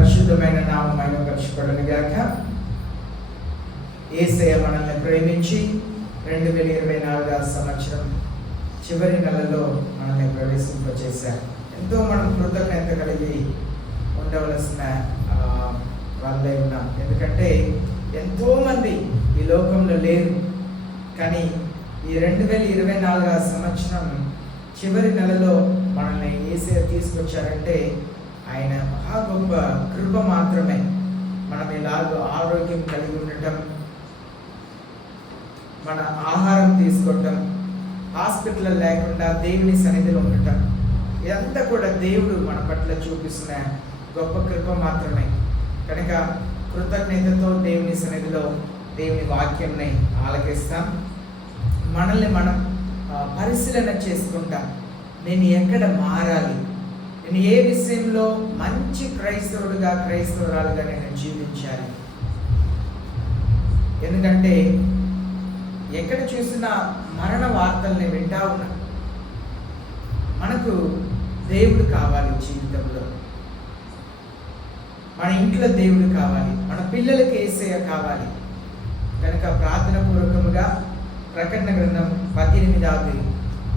పరిశుద్ధమైన నామం మహిమపరచబడును గాక. యేసయ్య మనల్ని ప్రేమించి 2024 సంవత్సరం చివరి నెలలో మనల్ని ప్రవేశింపచేశారు. ఎంతో మనం కృతజ్ఞత కలిగి ఉండవలసిన వాళ్ళే ఉన్నాం. ఎందుకంటే ఎంతోమంది ఈ లోకంలో లేరు. కానీ ఈ 2024 సంవత్సరం చివరి నెలలో మనల్ని యేసయ్య తీసుకొచ్చారంటే ఆయన మహా గొప్ప కృప మాత్రమే. మనం ఇలాగ ఆరోగ్యం కలిగి ఉండటం, మన ఆహారం తీసుకోవటం, హాస్పిటల్ లేకుండా దేవుని సన్నిధిలో ఉండటం, ఇదంతా కూడా దేవుడు మన పట్ల చూపిస్తున్న గొప్ప కృప మాత్రమే. కనుక కృతజ్ఞతతో దేవుని సన్నిధిలో దేవుని వాక్యంని ఆలకిస్తాం. మనల్ని మనం పరిశీలన చేసుకుంటాం. నేను ఎక్కడ మారాలి, నేను ఏ విషయంలో మంచి క్రైస్తవురాలుగా నేను జీవించాలి. ఎందుకంటే ఎక్కడ చూసినా మరణ వార్తల్ని వింటా ఉన్నా. మనకు దేవుడు కావాలి జీవితంలో, మన ఇంట్లో దేవుడు కావాలి, మన పిల్లలకి యేసయ్య కావాలి. కనుక ప్రార్థన పూర్వకముగా ప్రకటన గ్రంథం 18వ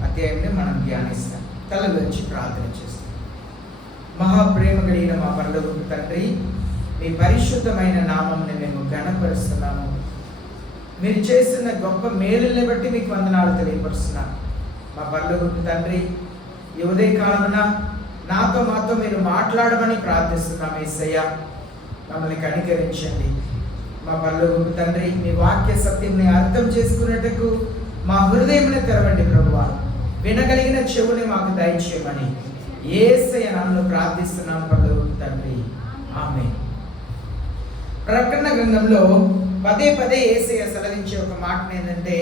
అధ్యాయాన్ని మనం ధ్యానిస్తాం. తలలోంచి ప్రార్థన చేస్తాం. మహాప్రేమ కలిగిన మా పరలోకపు తండ్రి, మీ పరిశుద్ధమైన నామంని మేము ఘనపరుస్తున్నాము. మీరు చేస్తున్న గొప్ప మేలుల్ని బట్టి మీకు వందనాలు తెలియపరుస్తున్నాం. మా పరలోకపు తండ్రి, ఈ ఉదయకాలమున మాతో మీరు మాట్లాడమని ప్రార్థిస్తున్నాం. యేసయ్య, మమ్మల్ని కనికరించండి. మా పరలోకపు తండ్రి, మీ వాక్య సత్యంని అర్థం చేసుకున్నట్టుకు మా హృదయంని తెరవండి ప్రభువా. వినగలిగిన చెవుని మాకు దయచేయమని యేసయ్య నామములో ప్రార్థిస్తున్నాం పరలోకపు తండ్రి, ఆమేన్. ప్రకటన గ్రంథంలో పదే యేసయ్య సెలవించే ఒక మాట ఏంటంటే,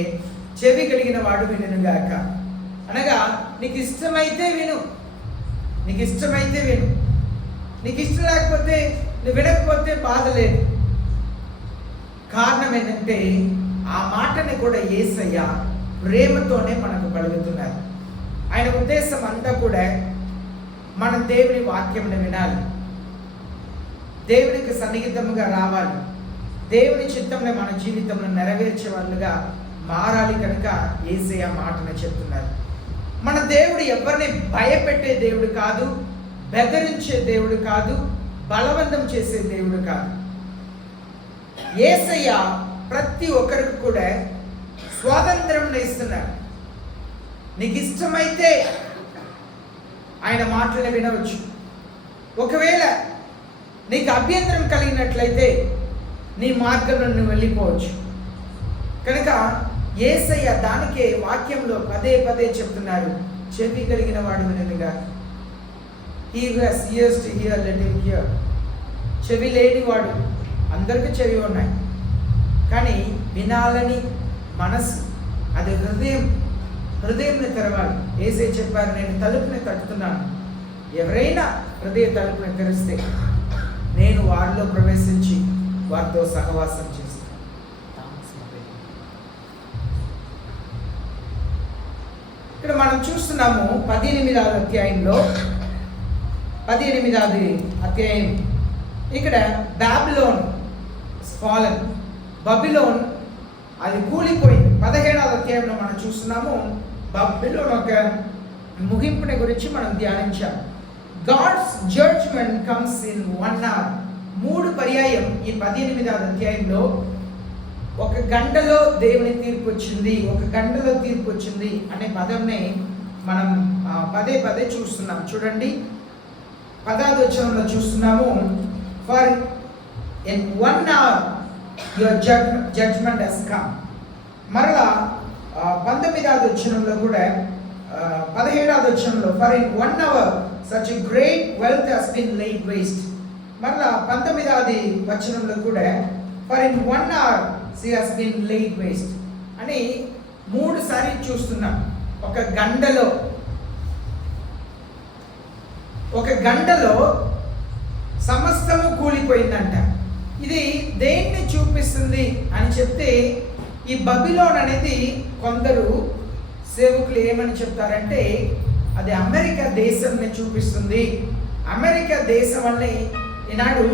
చెవి కలిగిన వాడు వినుగాక. అనగా నీకు ఇష్టమైతే విను, నీకు ఇష్టమైతే విను, నీకు ఇష్టం లేకపోతే నువ్వు వినకపోతే బాధ లేదు. కారణం ఏంటంటే ఆ మాటని కూడా యేసయ్య ప్రేమతోనే మనకు పలుకుతున్నారు. ఆయన ఉద్దేశం అంతా కూడా మనం దేవుని వాక్యంని వినాలి, దేవునికి సన్నిహితముగా రావాలి, దేవుని చిత్తంలో మన జీవితంలో నెరవేర్చే వాళ్ళుగా మారాలి. కనుక యేసయ్య మాటని చెప్తున్నారు. మన దేవుడు ఎవరిని భయపెట్టే దేవుడు కాదు, బెదిరించే దేవుడు కాదు, బలవంతం చేసే దేవుడు కాదు. యేసయ్య ప్రతి ఒక్కరికి కూడా స్వాతంత్రం ఇస్తున్నారు. నీకు ఇష్టమైతే ఆయన మాటలు వినవచ్చు. ఒకవేళ నీకు అభ్యంతరం కలిగినట్లయితే నీ మార్గంలో నువ్వు వెళ్ళిపోవచ్చు. కనుక యేసయ్య దానికే వాక్యంలో పదే చెప్తున్నారు, చెవి కలిగిన వాడు వినుగా. He who has ears to hear, let him hear. చెవి లేనివాడు, అందరికీ చెవి ఉన్నాయి కానీ వినాలని మనసు, అది హృదయంని తెరవాలి. యేసయ్య చెప్పారు, నేను తలుపుని తట్టుతున్నాను, ఎవరైనా హృదయ తలుపుని తెరిస్తే నేను వారిలో ప్రవేశించి వారితో సహవాసం చేస్తాను. ఇక్కడ మనం చూస్తున్నాము 18వ అధ్యాయంలో, 18వ అధ్యాయం, ఇక్కడ బాబిలోన్ ఫాలెన్, బబిలోన్ అది కూలిపోయింది. 17వ అధ్యాయంలో మనం చూస్తున్నాము బబిలోన్ ఒక ముగింపుని గురించి మనం ధ్యానించాం. God's judgement comes in 1 hour. 3 పర్యాయం ఈ 18వ అధ్యాయంలో ఒక గంటలో దేవుని తీర్పు వచ్చింది, ఒక గంటలో తీర్పు వచ్చింది అనే పదంని మనం పదే చూస్తున్నాం. చూడండి, 10వ వచనంలో చూస్తున్నాము, for in 1 hour your judgement has come. మరలా 19వ వచనంలో కూడా 17వ వచనంలో, for in 1 hour such a great wealth has been laid waste. మరలా 19వ వచనంలో కూడా for in 1 hour she has been laid waste అని 3 సార్లు చూస్తున్నాం. ఒక గంటలో సమస్తము కూలిపోయిందంట. ఇది దేన్ని చూపిస్తుంది అని చెప్తే, ఈ బబిలోన్ అనేది కొందరు సేవకులు ఏమని చెప్తారంటే అది అమెరికా దేశాన్ని చూపిస్తుంది. అమెరికా దేశం అనే ఈనాడు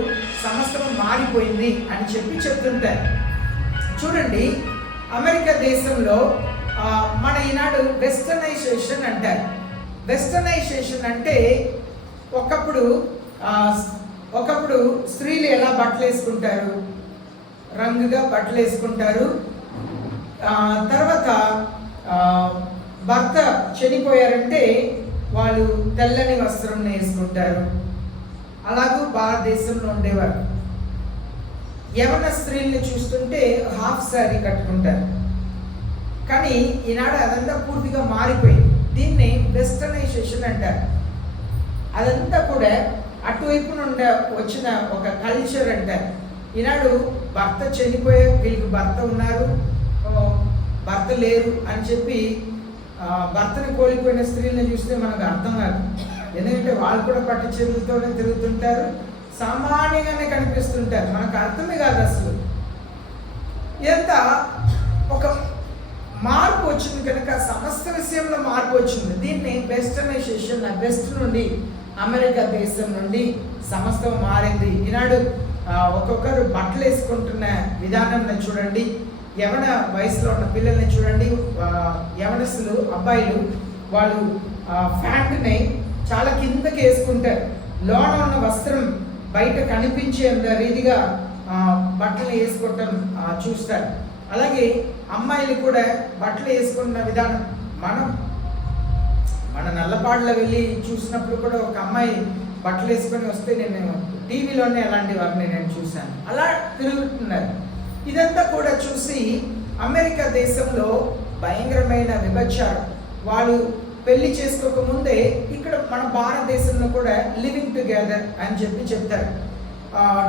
సమస్తము మారిపోయింది అని చెప్తుంటారు. చూడండి, అమెరికా దేశంలో మన ఈనాడు వెస్టర్నైజేషన్ అంటారు. వెస్టర్నైజేషన్ అంటే ఒకప్పుడు స్త్రీలు ఎలా బట్టలు వేసుకుంటారు, రంగుగా బట్టలు వేసుకుంటారు. తర్వాత భర్త చనిపోయారంటే వాళ్ళు తెల్లని వస్త్రం వేసుకుంటారు. అలాగూ భారతదేశంలో ఉండేవారు. యవన స్త్రీల్ని చూస్తుంటే హాఫ్ శారీ కట్టుకుంటారు. కానీ ఈనాడు అదంతా పూర్తిగా మారిపోయింది. దీన్ని వెస్టర్నైజేషన్ అంటారు. అదంతా కూడా అటువైపు నుండి వచ్చిన ఒక కల్చర్ అంటారు. ఈనాడు భర్త చనిపోయే, వీళ్ళకి భర్త ఉన్నారు, భర్త లేరు అని చెప్పి భర్తను కోల్పోయిన స్త్రీలను చూస్తే మనకు అర్థం కాదు. ఎందుకంటే వాళ్ళు కూడా పట్టు చీరలతోనే తిరుగుతుంటారు, సామాన్యంగానే కనిపిస్తుంటారు. మనకు అర్థమే కాదు అసలు. ఇదంతా ఒక మార్పు వచ్చింది కనుక సమస్త విషయంలో మార్పు వచ్చింది. దీన్ని వెస్టర్నైజేషన్, వెస్ట్ నుండి, అమెరికా దేశం నుండి సమస్తం మారింది. ఈనాడు ఒక్కొక్కరు బట్టలు వేసుకుంటున్న విధానాన్ని చూడండి. యవన వయసులో ఉన్న పిల్లల్ని చూడండి. యవనస్తులు, అబ్బాయిలు వాళ్ళు ప్యాంటుని చాలా కిందకి వేసుకుంటారు. లోన ఉన్న వస్త్రం బయట కనిపించేంత రీతిగా బట్టలు వేసుకోవటం చూస్తారు. అలాగే అమ్మాయిలు కూడా బట్టలు వేసుకున్న విధానం మన నల్లపాడులో వెళ్ళి చూసినప్పుడు కూడా ఒక అమ్మాయి బట్టలు వేసుకొని వస్తే నేను టీవీలోనే అలాంటి వారిని నేను చూశాను. అలా తిరుగుతున్నారు. ఇదంతా కూడా చూసి అమెరికా దేశంలో భయంకరమైన విభచారం. వాళ్ళు పెళ్లి చేసుకోకముందే ఇక్కడ మన భారతదేశంలో కూడా లివింగ్ టుగెదర్ అని చెప్తారు.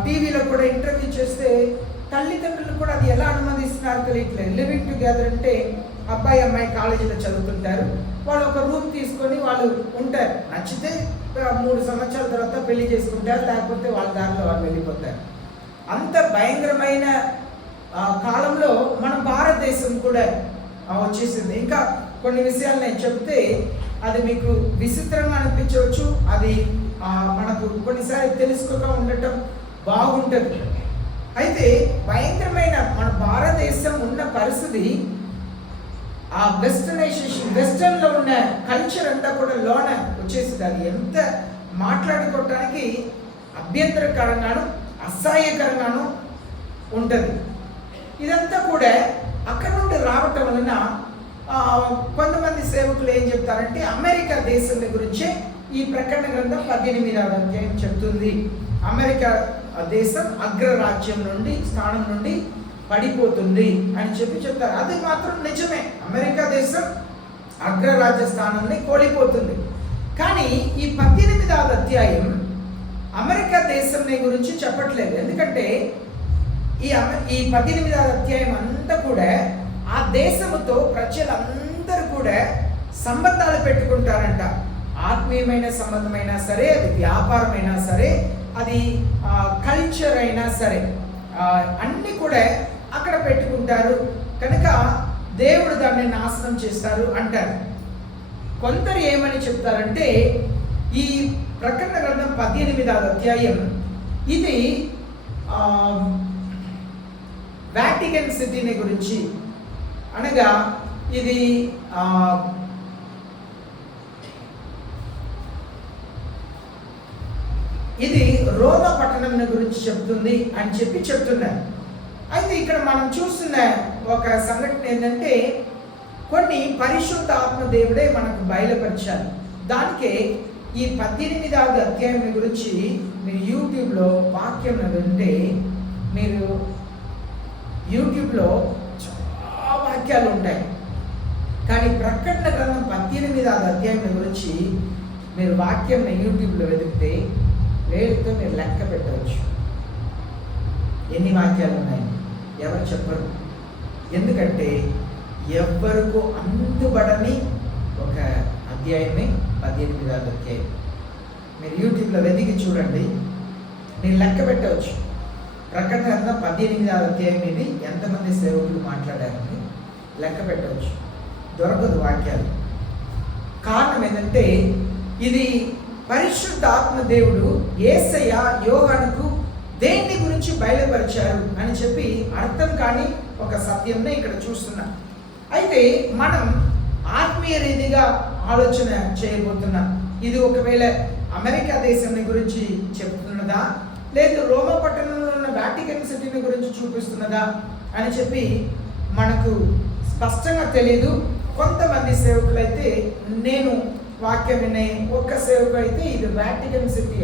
టీవీలో కూడా ఇంటర్వ్యూ చేస్తే తల్లిదండ్రులు కూడా అది ఎలా అనుమతిస్తున్నారు తెలియట్లేదు. లివింగ్ టుగెదర్ అంటే అబ్బాయి అమ్మాయి కాలేజీలో చదువుతుంటారు. వాళ్ళు ఒక రూమ్ తీసుకొని వాళ్ళు ఉంటారు. నచ్చితే 3 సంవత్సరాల తర్వాత పెళ్లి చేసుకుంటారు, లేకపోతే వాళ్ళ దారిలో వాళ్ళు వెళ్ళిపోతారు. అంత భయంకరమైన కాలంలో మన భారతదేశం కూడా వచ్చేసింది. ఇంకా కొన్ని విషయాలు నేను చెప్తే అది మీకు విచిత్రంగా అనిపించవచ్చు. అది మనకు కొన్నిసార్లు తెలుసుకోక ఉండటం బాగుంటుంది. అయితే భయంకరమైన మన భారతదేశం ఉన్న పరిస్థితి, ఆ వెస్టర్నైజేషన్, వెస్టర్న్లో ఉన్న కల్చర్ అంతా కూడా లోన వచ్చేసింది. అది ఎంత మాట్లాడుకోవటానికి అభ్యంతరకరంగాను అసహ్యకరంగాను ఉంటుంది. ఇదంతా కూడా అక్కడ నుండి రావటం వలన కొంతమంది సేవకులు ఏం చెప్తారంటే అమెరికా దేశం గురించే ఈ ప్రకటన గ్రంథం 18వ అధ్యాయం చెప్తుంది. అమెరికా దేశం అగ్రరాజ్యం నుండి, స్థానం నుండి పడిపోతుంది అని చెప్తారు. అది మాత్రం నిజమే. అమెరికా దేశం అగ్రరాజ్య స్థానాన్ని కోల్పోతుంది. కానీ ఈ 18వ అధ్యాయం అమెరికా దేశం గురించి చెప్పట్లేదు. ఎందుకంటే ఈ 18వ అధ్యాయం అంతా కూడా ఆ దేశముతో ప్రజలందరూ కూడా సంబంధాలు పెట్టుకుంటారంట. ఆత్మీయమైన సంబంధమైనా సరే, అది వ్యాపారమైనా సరే, అది కల్చర్ అయినా సరే, అన్నీ కూడా అక్కడ పెట్టుకుంటారు. కనుక దేవుడు దాన్ని నాశనం చేస్తారు అంటారు. కొందరు ఏమని చెప్తారంటే ఈ ప్రకటన గ్రంథం 18వ అధ్యాయం ఇది వాటికన్ సిటీని గురించి, అనగా ఇది రోమ పట్టణం గురించి చెప్తుంది అని చెప్తున్నారు. అయితే ఇక్కడ మనం చూస్తున్న ఒక సంఘటన ఏంటంటే కొన్ని పరిశుద్ధ ఆత్మ దేవుడే మనకు బయలుపరిచారు. దానికే ఈ 18వ అధ్యాయం గురించి మీరు యూట్యూబ్లో వాక్యం వింటే, మీరు యూట్యూబ్లో చాలా వాక్యాలు ఉంటాయి. కానీ ప్రకటన గ్రంథం 18వ అధ్యాయం గురించి మీరు వాక్యం యూట్యూబ్లో వెతికితే వేడితో మీరు లెక్క పెట్టవచ్చు. ఎన్ని వాక్యాలు ఉన్నాయి ఎవరు చెప్పరు. ఎందుకంటే ఎవ్వరకు అందుబడని ఒక అధ్యాయమే 18వ అధ్యాయం. మీరు యూట్యూబ్లో వెతికి చూడండి, మీరు లెక్క పెట్టవచ్చు. ప్రకటన గ్రంథం 18వ అధ్యాయం ఇది ఎంతమంది సేవకులు మాట్లాడారని లెక్క పెట్టవచ్చు. దొరకదు వాక్యాలు. కారణం ఏంటంటే ఇది పరిశుద్ధాత్మ దేవుడు యేసయ్య యోహానుకు దేన్ని గురించి బయలుపరిచారు అని చెప్పి అర్థం కాని ఒక సత్యంని ఇక్కడ చూస్తున్నాం. అయితే మనం ఆత్మీయ రీతిగా ఆలోచన చేయబోతున్నాం. ఇది ఒకవేళ అమెరికా దేశాన్ని గురించి చెప్తున్నదా, లేదు రోమా పట్టణంలో ఉన్న వాటికన్ సిటీని గురించి చూపిస్తున్నదా అని చెప్పి మనకు స్పష్టంగా తెలియదు. కొంతమంది సేవకులైతే, నేను వాక్యం వినే ఒక్క సేవకుడు అయితే ఇది వాటికన్ సిటీ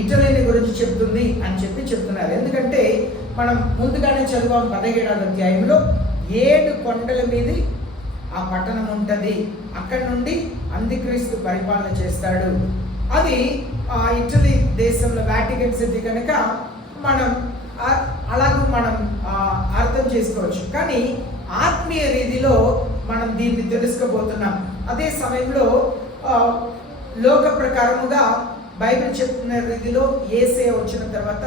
ఇటలీని గురించి చెప్తుంది అని చెప్పి చెప్తున్నారు. ఎందుకంటే మనం ముందుగానే చదివాం 17వ అధ్యాయంలో 7 కొండల మీద ఆ పట్టణం ఉంటుంది, అక్కడి నుండి అంత్యక్రీస్తు పరిపాలన చేస్తాడు. అది ఇటలీ దేశంలో వాటికన్ సిటీ కనుక మనం మనం అర్థం చేసుకోవచ్చు. కానీ ఆత్మీయ రీతిలో మనం దీన్ని తెలుసుకోబోతున్నాం. అదే సమయంలో లోక ప్రకారముగా బైబిల్ చెప్తున్న రీతిలో యేసయ్య వచ్చిన తర్వాత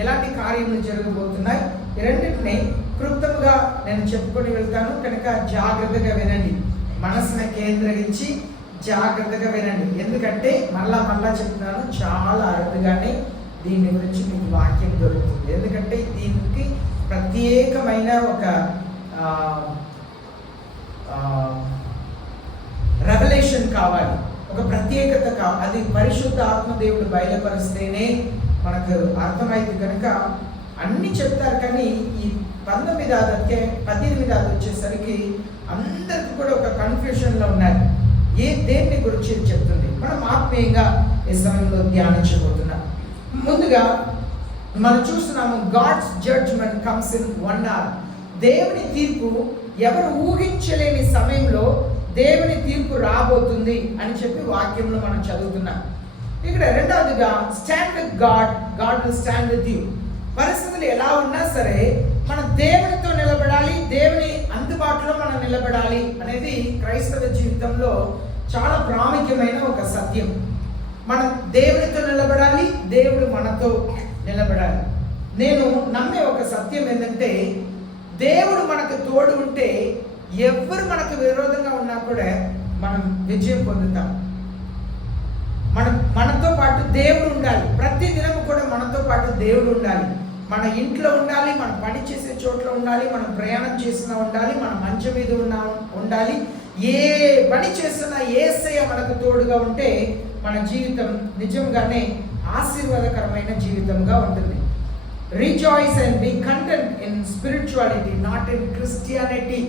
ఎలాంటి కార్యములు జరగబోతున్నాయి, ఈ రెండింటిని క్లుప్తంగా నేను చెప్పుకొని వెళ్తాను కనుక జాగ్రత్తగా వినండి. మనసును కేంద్రీకరించి జాగ్రత్తగా వినండి. ఎందుకంటే మళ్ళా చెప్తున్నాను, చాలా అరుదుగానే దీని గురించి మీకు వాక్యం దొరుకుతుంది. ఎందుకంటే దీనికి ప్రత్యేకమైన ఒక రెవల్యూషన్ కావాలి, ఒక ప్రత్యేకత కావాలి. అది పరిశుద్ధ ఆత్మదేవుడు బయలుపరిస్తేనే మనకు అర్థమైంది. కనుక అన్నీ చెప్తారు, కానీ ఈ 18 వచ్చేసరికి అందరికి కూడా ఒక కన్ఫ్యూషన్లో ఉన్నారు. దేన్ని గురించి చెప్తుంది. మనం ఆత్మీయంగా ఈ సమయంలో ధ్యానించబోతున్నాం. ముందుగా మనం చూస్తున్నాము, God's judgement comes in 1 hour. దేవుని తీర్పు ఎవరు ఊహించలేని సమయంలో దేవుని తీర్పు రాబోతుంది అని చెప్పి వాక్యంలో మనం చదువుతున్నాం. ఇక్కడ రెండవదిగా stand with God, God will stand with you. పరిస్థితులు ఎలా ఉన్నా సరే మనం దేవునితో నిలబడాలి, దేవుని అందుబాటులో మనం నిలబడాలి అనేది క్రైస్తవ జీవితంలో చాలా ప్రాముఖ్యమైన ఒక సత్యం. మనం దేవునితో నిలబడాలి, దేవుడు మనతో నిలబడాలి. నేను నమ్మే ఒక సత్యం ఏంటంటే, దేవుడు మనకు తోడు ఉంటే ఎవరు మనకు విరోధంగా ఉన్నా కూడా మనం విజయం పొందుతాం. మనతో పాటు దేవుడు ఉండాలి. ప్రతి దినము కూడా మనతో పాటు దేవుడు ఉండాలి. మన ఇంట్లో ఉండాలి, మనం పని చేసే చోట్ల ఉండాలి, మనం ప్రయాణం చేసినా ఉండాలి, మన మంచం మీద ఉండాలి. ఏ పని చేస్తున్నా యేసయ్య మనకు తోడుగా ఉంటే మన జీవితం నిజంగానే ఆశీర్వాదకరమైన జీవితంగా ఉంటుంది. Rejoice and be content in spirituality, not in Christianity.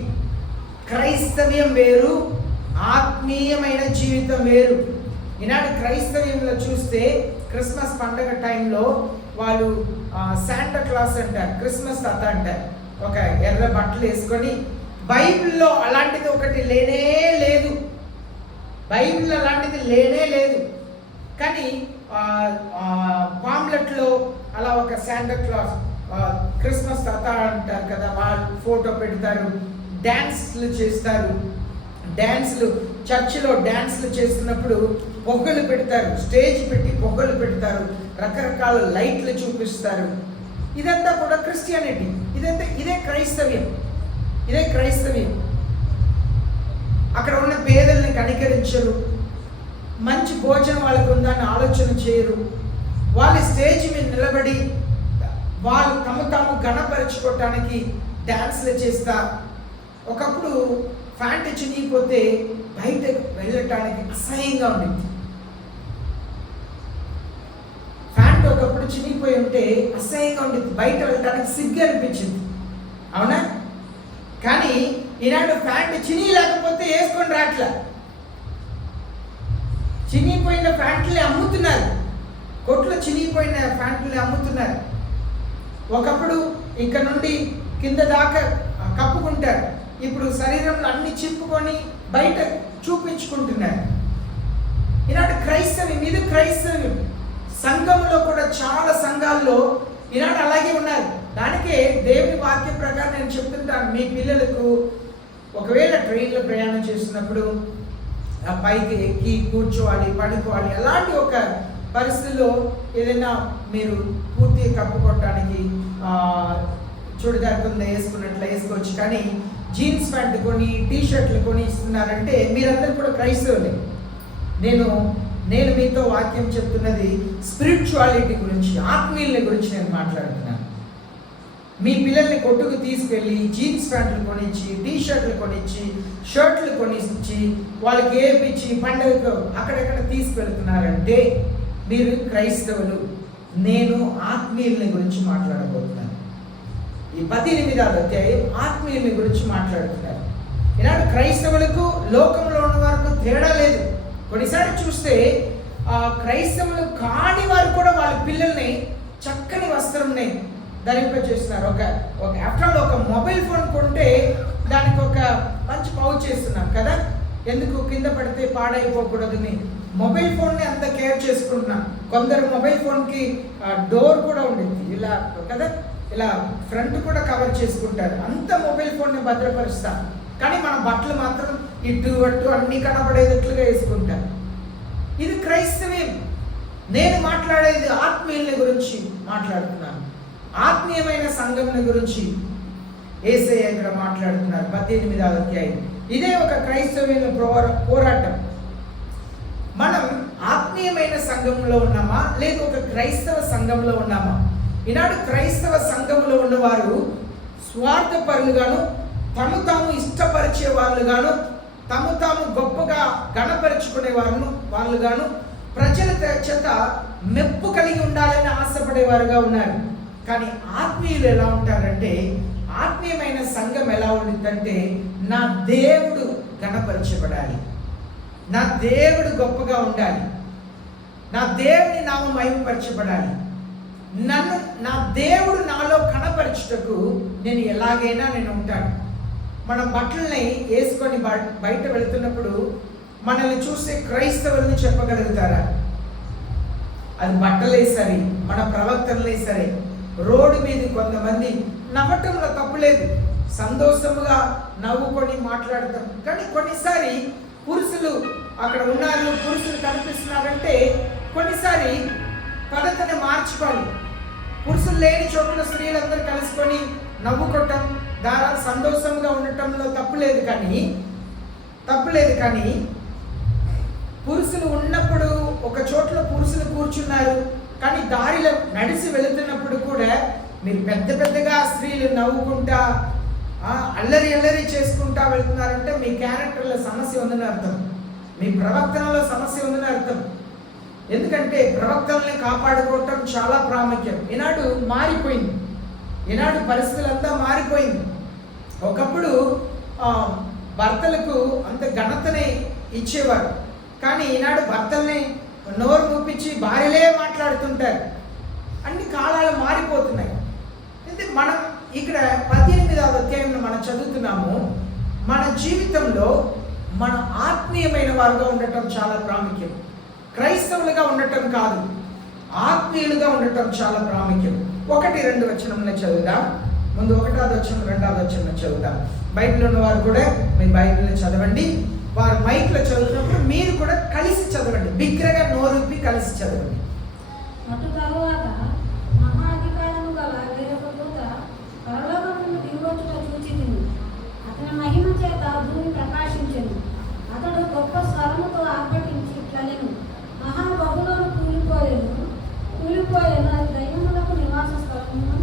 క్రైస్తవ్యం వేరు, ఆత్మీయమైన జీవితం వేరు. ఈనాడు క్రైస్తవ్యంలో చూస్తే క్రిస్మస్ పండుగ టైంలో వాళ్ళు శాంటా క్లాస్ అంటారు, క్రిస్మస్ తాత అంటారు, ఒక ఎర్ర బట్టలు వేసుకొని. బైబిల్లో అలాంటిది ఒకటి లేనే లేదు, బైబిల్లో అలాంటిది లేనే లేదు. కానీ పాంప్లెట్లో అలా ఒక శాంటా క్లాస్, క్రిస్మస్ తాత అంటారు కదా, వాళ్ళు ఫోటో పెడతారు, డ్యాన్స్లు చేస్తారు. చర్చిలో డ్యాన్స్లు చేస్తున్నప్పుడు పొగలు పెడతారు, స్టేజ్ పెట్టి పొగలు పెడతారు, రకరకాల లైట్లు చూపిస్తారు. ఇదంతా కూడా క్రిస్టియానిటీ. ఇదే క్రైస్తవ్యం. అక్కడ ఉన్న పేదల్ని కనికరించరు, మంచి భోజనం వాళ్ళకు ఉందని ఆలోచన చేయరు. వాళ్ళు స్టేజ్ మీద నిలబడి వాళ్ళు తాము గణపరచుకోవటానికి డ్యాన్స్లు చేస్తారు. ఒకప్పుడు ప్యాంట్ చినిగిపోతే బయటకు వెళ్ళటానికి అసహ్యంగా ఉండింది. ప్యాంట్ ఒకప్పుడు చినిగిపోయి ఉంటే అసహ్యంగా ఉండింది, బయట వెళ్ళటానికి సిగ్గు అనిపించింది, అవునా? కానీ ఈనాడు ప్యాంట్ లేకపోతే వేసుకొని రాట్లా. చినిగిపోయిన ప్యాంట్లే అమ్ముతున్నారు, కొట్లో చినిగిపోయిన ప్యాంట్లే అమ్ముతున్నారు. ఒకప్పుడు ఇక్కడ నుండి కింద దాకా కప్పుకుంటారు, ఇప్పుడు శరీరంలో అన్ని చింపుకొని బయట చూపించుకుంటున్నారు. ఈనాడు ఇది క్రైస్తవ్యం. సంఘంలో కూడా చాలా సంఘాల్లో ఈనాడు అలాగే ఉన్నారు. దానికే దేవుని వాక్యం ప్రకారం నేను చెప్తుంటాను, మీ పిల్లలకు ఒకవేళ ట్రైన్లో ప్రయాణం చేస్తున్నప్పుడు పైకి ఎక్కి కూర్చోవాలి, పడుకోవాలి, అలాంటి ఒక పరిస్థితుల్లో ఏదైనా మీరు పూర్తిగా కప్పుకోవటానికి చూడిదార్ కింద వేసుకున్నట్లు వేసుకోవచ్చు. కానీ జీన్స్ ప్యాంట్ కొని, టీ షర్ట్లు కొని ఇస్తున్నారంటే మీరందరూ కూడా క్రైస్తవులే. నేను మీతో వాక్యం చెప్తున్నది స్పిరిచువాలిటీ గురించి, ఆత్మీయుల గురించి నేను మాట్లాడుతున్నాను. మీ పిల్లల్ని కొట్టుకు తీసుకెళ్ళి జీన్స్ ప్యాంట్లు కొనిచ్చి, టీ షర్ట్లు కొనిచ్చి, షర్ట్లు కొనిచ్చి, వాళ్ళకి ఏపిచ్చి పండుగకు అక్కడెక్కడ తీసుకెళ్తున్నారంటే మీరు క్రైస్తవులు. నేను ఆత్మీయుల గురించి మాట్లాడబోతున్నాను. ఈ 18వ అధ్యాయం ఆత్మీయుల గురించి మాట్లాడుతున్నారు. ఈనాడు క్రైస్తవులకు లోకంలో ఉన్న వారికి తేడా లేదు. కొన్నిసార్లు చూస్తే క్రైస్తవులు కాని వారు కూడా వాళ్ళ పిల్లల్ని చక్కని వస్త్రంని ధరింపజేస్తున్నారు. ఒక ఆఫ్టర్ ఆల్ ఒక మొబైల్ ఫోన్ కొంటే దానికి ఒక మంచి పౌచ్ చేస్తున్నారు కదా, ఎందుకు కింద పడితే పాడైపోకూడదని మొబైల్ ఫోన్ని అంత కేర్ చేసుకుంటున్నాం. కొందరు మొబైల్ ఫోన్కి డోర్ కూడా ఉండింది ఇలా కదా, ఇలా ఫ్రంట్ కూడా కవర్ చేసుకుంటారు. అంత మొబైల్ ఫోన్ని భద్రపరుస్తాం. కానీ మన బట్టలు మాత్రం ఇటు అటు అన్ని కనబడేటట్లుగా వేసుకుంటారు. ఇది క్రైస్తవ్యం. నేను మాట్లాడేది ఆత్మీయుల గురించి మాట్లాడుతున్నాను. ఆత్మీయమైన సంఘం గురించి యేసయ్య ఇక్కడ మాట్లాడుతున్నారు. 18వ అధ్యాయం. ఇదే ఒక క్రైస్తవ్యుల పోరాటం. మనం ఆత్మీయమైన సంఘంలో ఉన్నామా, లేదు ఒక క్రైస్తవ సంఘంలో ఉన్నామా? ఈనాడు క్రైస్తవ సంఘంలో ఉన్నవారు స్వార్థపరులుగాను, తము తాము ఇష్టపరిచే వాళ్ళుగాను, తము తాము గొప్పగా గణపరుచుకునే వాళ్ళుగాను, ప్రజల చేత మెప్పు కలిగి ఉండాలని ఆశపడేవారుగా ఉన్నారు. కానీ ఆత్మీయులు ఎలా ఉంటారంటే, ఆత్మీయమైన సంఘం ఎలా ఉంటుందంటే, నా దేవుడు గణపరచబడాలి, నా దేవుడు గొప్పగా ఉండాలి, నా దేవుని నామం మహిమపరచబడాలి, నా దేవుడు నాలో కనపరచుటకు నేను ఎలాగైనా నేను ఉంటాను. మన బట్టలని వేసుకొని బయట వెళుతున్నప్పుడు మనల్ని చూస్తే క్రైస్తవుల్ని చెప్పగలుగుతారా? అది బట్టలే సరే, మన ప్రవర్తనలే సరే. రోడ్డు మీద కొంతమంది నవ్వటంలో తప్పులేదు, సంతోషముగా నవ్వుకొని మాట్లాడతాం. కానీ కొన్నిసారి పురుషులు అక్కడ ఉన్నారు, పురుషులు కనిపిస్తున్నారంటే కొన్నిసారి పద్ధతిని మార్చుకోవాలి. పురుషులు లేని చోట్ల స్త్రీలందరూ కలుసుకొని నవ్వుకోవటం, దారాలు సంతోషంగా ఉండటంలో తప్పులేదు. కానీ పురుషులు ఉన్నప్పుడు ఒక చోట్ల పురుషులు కూర్చున్నారు, కానీ దారిలో నడిచి వెళుతున్నప్పుడు కూడా మీరు పెద్దగా స్త్రీలు నవ్వుకుంటా అల్లరి చేసుకుంటా వెళ్తున్నారంటే మీ క్యారెక్టర్లో సమస్య ఉందని అర్థం, మీ ప్రవర్తనలో సమస్య ఉందని అర్థం. ఎందుకంటే ప్రవక్తల్ని కాపాడుకోవటం చాలా ప్రాముఖ్యం. ఈనాడు మారిపోయింది, ఈనాడు పరిస్థితులంతా మారిపోయింది. ఒకప్పుడు భర్తలకు అంత ఘనతని ఇచ్చేవారు, కానీ ఈనాడు భర్తల్ని నోరు మూపించి భార్యలే మాట్లాడుతుంటారు. అన్ని కాలాలు మారిపోతున్నాయి. అయితే మనం ఇక్కడ 18వ అధ్యాయంలో మనం చదువుతున్నాము, మన జీవితంలో మన ఆత్మీయమైన వారుగా ఉండటం చాలా ప్రాముఖ్యం. క్రైస్తవులుగా ఉండటం కాదు, ఆత్మీయులుగా ఉండటం చాలా ప్రాముఖ్యం. 1-2 వచనంలో చదువుదాం. ముందు 1వ వచనం 2వ వచనం చదువుదాం. బైబిల్ ఉన్నవారు కూడా మీ బైబిల్ని చదవండి. వారు మైక్లో చదువుతున్నప్పుడు మీరు కూడా కలిసి చదవండి, బిగ్గరగా నోరూపి కలిసి చదవండి. అటు తరువాత మహాధికారము గల వేరొక దూత పరలోకం నుండి దిగువచ్చుట చూచితిని. అతని మహిమ చేత భూమి ప్రకాశించెను. అతడు గొప్ప స్వరముతో ఆర్భటించి ఇట్లనెను, మహాబబులోను కూలిపోయెను, అది దయ్యములకు నివాస స్థలమును,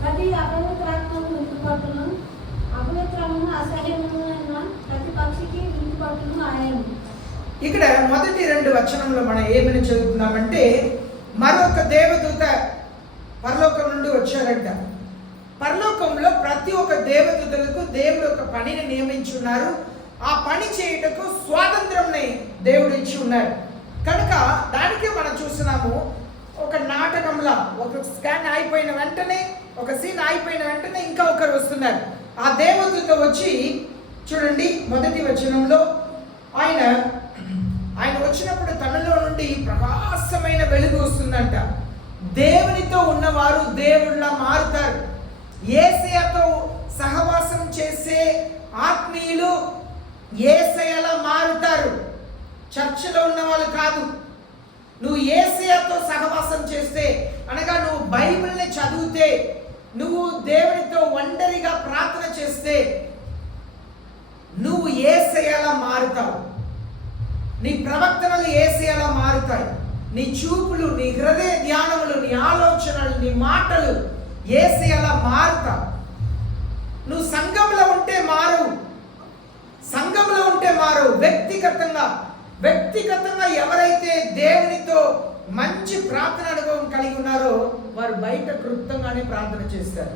ప్రతి అపవిత్రాత్మను విడిపట్టును, అపవిత్రమును అసహ్యమున ప్రతి పక్షికి విడిపట్టును ఆయను. ఇక్కడ 1-2 వచనంలో మనం ఏమని చదువుతున్నామంటే, మరొక దేవదూత పరలోకం నుండి వచ్చారంట. పరలోకంలో ప్రతి ఒక్క దేవదూతలకు దేవుడు ఒక పనిని నియమించున్నారు. ఆ పని చేయుటకు స్వాతంత్రంని దేవుడు ఇచ్చి ఉన్నారు. కనుక దానికే మనం చూస్తున్నాము, ఒక నాటకంలా ఒక స్కాన్ అయిపోయిన వెంటనే, ఒక సీన్ అయిపోయిన వెంటనే ఇంకా ఒకరు వస్తున్నారు. ఆ దేవదూత వచ్చి చూడండి 1వ వచనంలో ఆయన వచ్చినప్పుడు తనలో నుండి ప్రకాశమైన వెలుగు వస్తుందంట. దేవునితో ఉన్నవారు దేవుళ్ళ మారుతారు. యేసయ్యతో సహవాసం చేసే ఆత్మీయులు యేసయ్యలా మారుతారు. చర్చిలో ఉన్న వాళ్ళు కాదు. నువ్వు యేసయ్యతో సహవాసం చేస్తే, అనగా నువ్వు బైబిల్ని చదివితే, నువ్వు దేవునితో ఒంటరిగా ప్రార్థన చేస్తే, యేసయ్యలా మారుతావు. నీ ప్రవర్తనలు యేసయ్యలా మారుతాయి. నీ చూపులు, నీ హృదయ ధ్యానములు, నీ ఆలోచనలు, నీ మాటలు యేసయ్యలా మారుతావు. నువ్వు సంఘంలో ఉంటే మారు. సంఘంలో ఉంటే మారు. వ్యక్తిగతంగా ఎవరైతే దేవునితో మంచి ప్రార్థన అనుభవం కలిగి ఉన్నారో వారు బయట క్లుప్తంగానే ప్రార్థన చేస్తారు.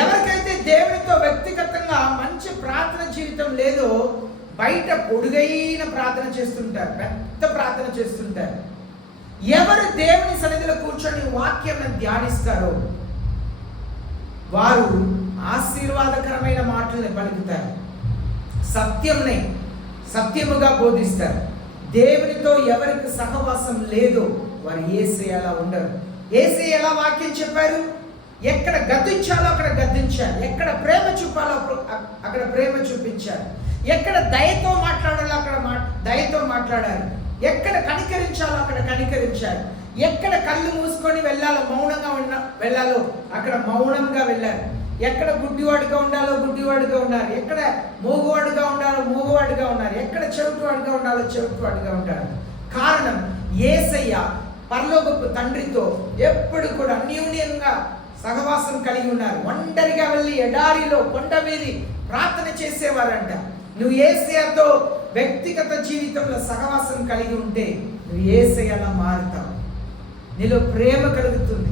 ఎవరికైతే దేవునితో వ్యక్తిగతంగా మంచి ప్రార్థన జీవితం లేదో బయట పొడుగైన ప్రార్థన చేస్తుంటారు, పెద్ద ప్రార్థన చేస్తుంటారు. ఎవరు దేవుని సన్నిధిలో కూర్చొని వాక్యం ధ్యానిస్తారో వారు ఆశీర్వాదకరమైన మాటల్ని పలుకుతారు, సత్యముగా బోధిస్తారు. దేవునితో ఎవరికి సహవాసం లేదో వారు యేసయ్యలా ఉండరు. యేసయ్య ఎలా వాక్యం చెప్పారు? ఎక్కడ గద్దించాలో అక్కడ గద్దించారు, ఎక్కడ ప్రేమ చూపాలో అక్కడ ప్రేమ చూపించారు, ఎక్కడ దయతో మాట్లాడాలో అక్కడ దయతో మాట్లాడారు, ఎక్కడ కనికరించాలో అక్కడ కనికరించారు, ఎక్కడ కళ్ళు మూసుకొని వెళ్ళాలో అక్కడ మౌనంగా వెళ్ళారు, ఎక్కడ గుడ్డివాడిగా ఉండాలో గుడ్డివాడిగా ఉన్నారు, ఎక్కడ మూగువాడిగా ఉండాలో మూగువాడిగా ఉన్నారు, ఎక్కడ చెవిటివాడిగా ఉండాలో చెవిటివాడిగా ఉంటారు. కారణం యేసయ్య పరలోకపు తండ్రితో ఎప్పుడు కూడా అన్యోన్యంగా సహవాసం కలిగి ఉన్నారు. ఒంటరిగా వెళ్ళి ఎడారిలో కొండ మీద ప్రార్థన చేసేవారంట. నువ్వు యేసయ్యతో వ్యక్తిగత జీవితంలో సహవాసం కలిగి ఉంటే నువ్వు యేసయ్యలా మారుతావు. నీలో ప్రేమ కలుగుతుంది.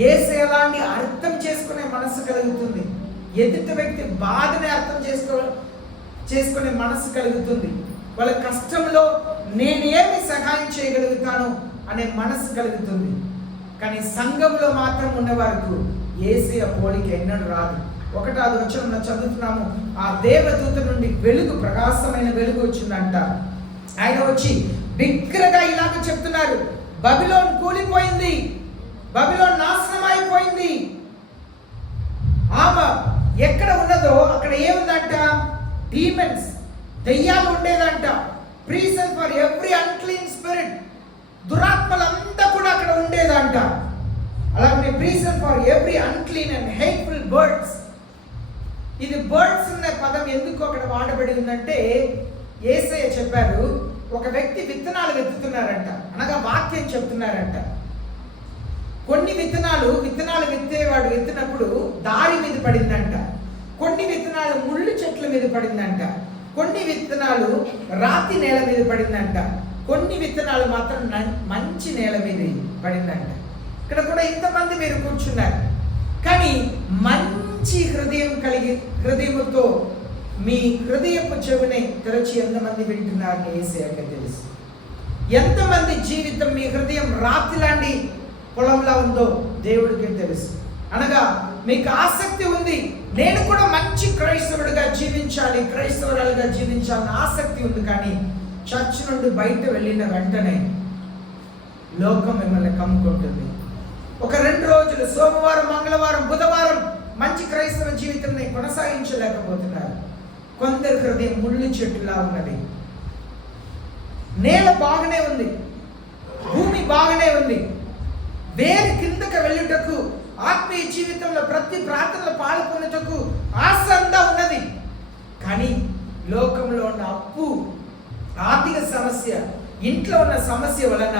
యేసయ్యలాంటి అర్థం చేసుకునే మనసు కలుగుతుంది. ఎదుటి వ్యక్తి బాధని అర్థం చేసుకునే మనసు కలుగుతుంది. వాళ్ళ కష్టంలో నేనేమి సహాయం చేయగలుగుతాను అనే మనసు కలుగుతుంది. కానీ సంఘంలో మాత్రం ఉన్న వరకు యేసయ్య పోలిక ఎన్నడూ రాదు. 1వ వచనంలో చదువుతున్నాము, ఆ దేవదూత నుండి వెలుగు, ప్రకాశమైన వెలుగు వచ్చిందంట. ఆయన వచ్చి బిగ్గరగా ఇలాగ చెప్తున్నారు, బబిలోన్ కూలిపోయింది, బబిలోన్ నాశనం అయిపోయింది. ఆమె ఎక్కడ ఉన్నదో అక్కడ ఏముందంట? డీమన్స్, దెయ్యాలు ఉండేదంట. Prison for every unclean spirit, దురాత్మలంతా కూడా అక్కడ ఉండేదంట. అలాగే prison for every unclean and hateful birds. ఇది బర్డ్స్ ఉన్న పదం ఎందుకు అక్కడ వాడబడి ఉందంటే, యేసయ్య చెప్పారు, ఒక వ్యక్తి విత్తనాలు విత్తుతున్నారంట, అనగా వాక్యం చెప్తున్నారంట. కొన్ని విత్తనాలు విత్తేవాడు విత్తినప్పుడు దారి మీద పడిందంట, కొన్ని విత్తనాలు ముళ్ళు చెట్ల మీద పడిందంట, కొన్ని విత్తనాలు రాతి నేల మీద పడిందంట, కొన్ని విత్తనాలు మాత్రం మంచి నేల మీద పడిందంట. ఇక్కడ కూడా ఇంతమంది మీరు కూర్చున్నారు, కానీ మంచి హృదయంతో మీ హృదయపు చెవిని తెరచి ఎంతమంది వింటున్నారని యేసయ్యకి తెలుసు. ఎంతమంది జీవితం మీ హృదయం రాతి లాంటి పొలంలా ఉందో దేవుడికి తెలుసు. అనగా మీకు ఆసక్తి ఉంది, నేను కూడా మంచి క్రైస్తవుడిగా జీవించాలి, క్రైస్తవురాలుగా జీవించాలని ఆసక్తి ఉంది. కానీ చర్చ్ నుండి బయట వెళ్ళిన వెంటనే లోకం మిమ్మల్ని కమ్ముకుంటుంది. ఒక 2 రోజులు, సోమవారం, మంగళవారం, బుధవారం మంచి క్రైస్తవ జీవితాన్ని కొనసాగించలేకపోతున్నారు. కొందరి హృదయం ముళ్ళు చెట్టులా ఉన్నది. నేల బాగానే ఉంది, భూమి బాగానే ఉంది, వేరు కిందకు వెళ్ళుటకు, ఆత్మీయ జీవితంలో ప్రతి ప్రార్థనలో పాల్గొనుటకు ఆశ అంతా ఉన్నది. కానీ లోకంలో ఉన్న అప్పు, ఆర్థిక సమస్య, ఇంట్లో ఉన్న సమస్య వలన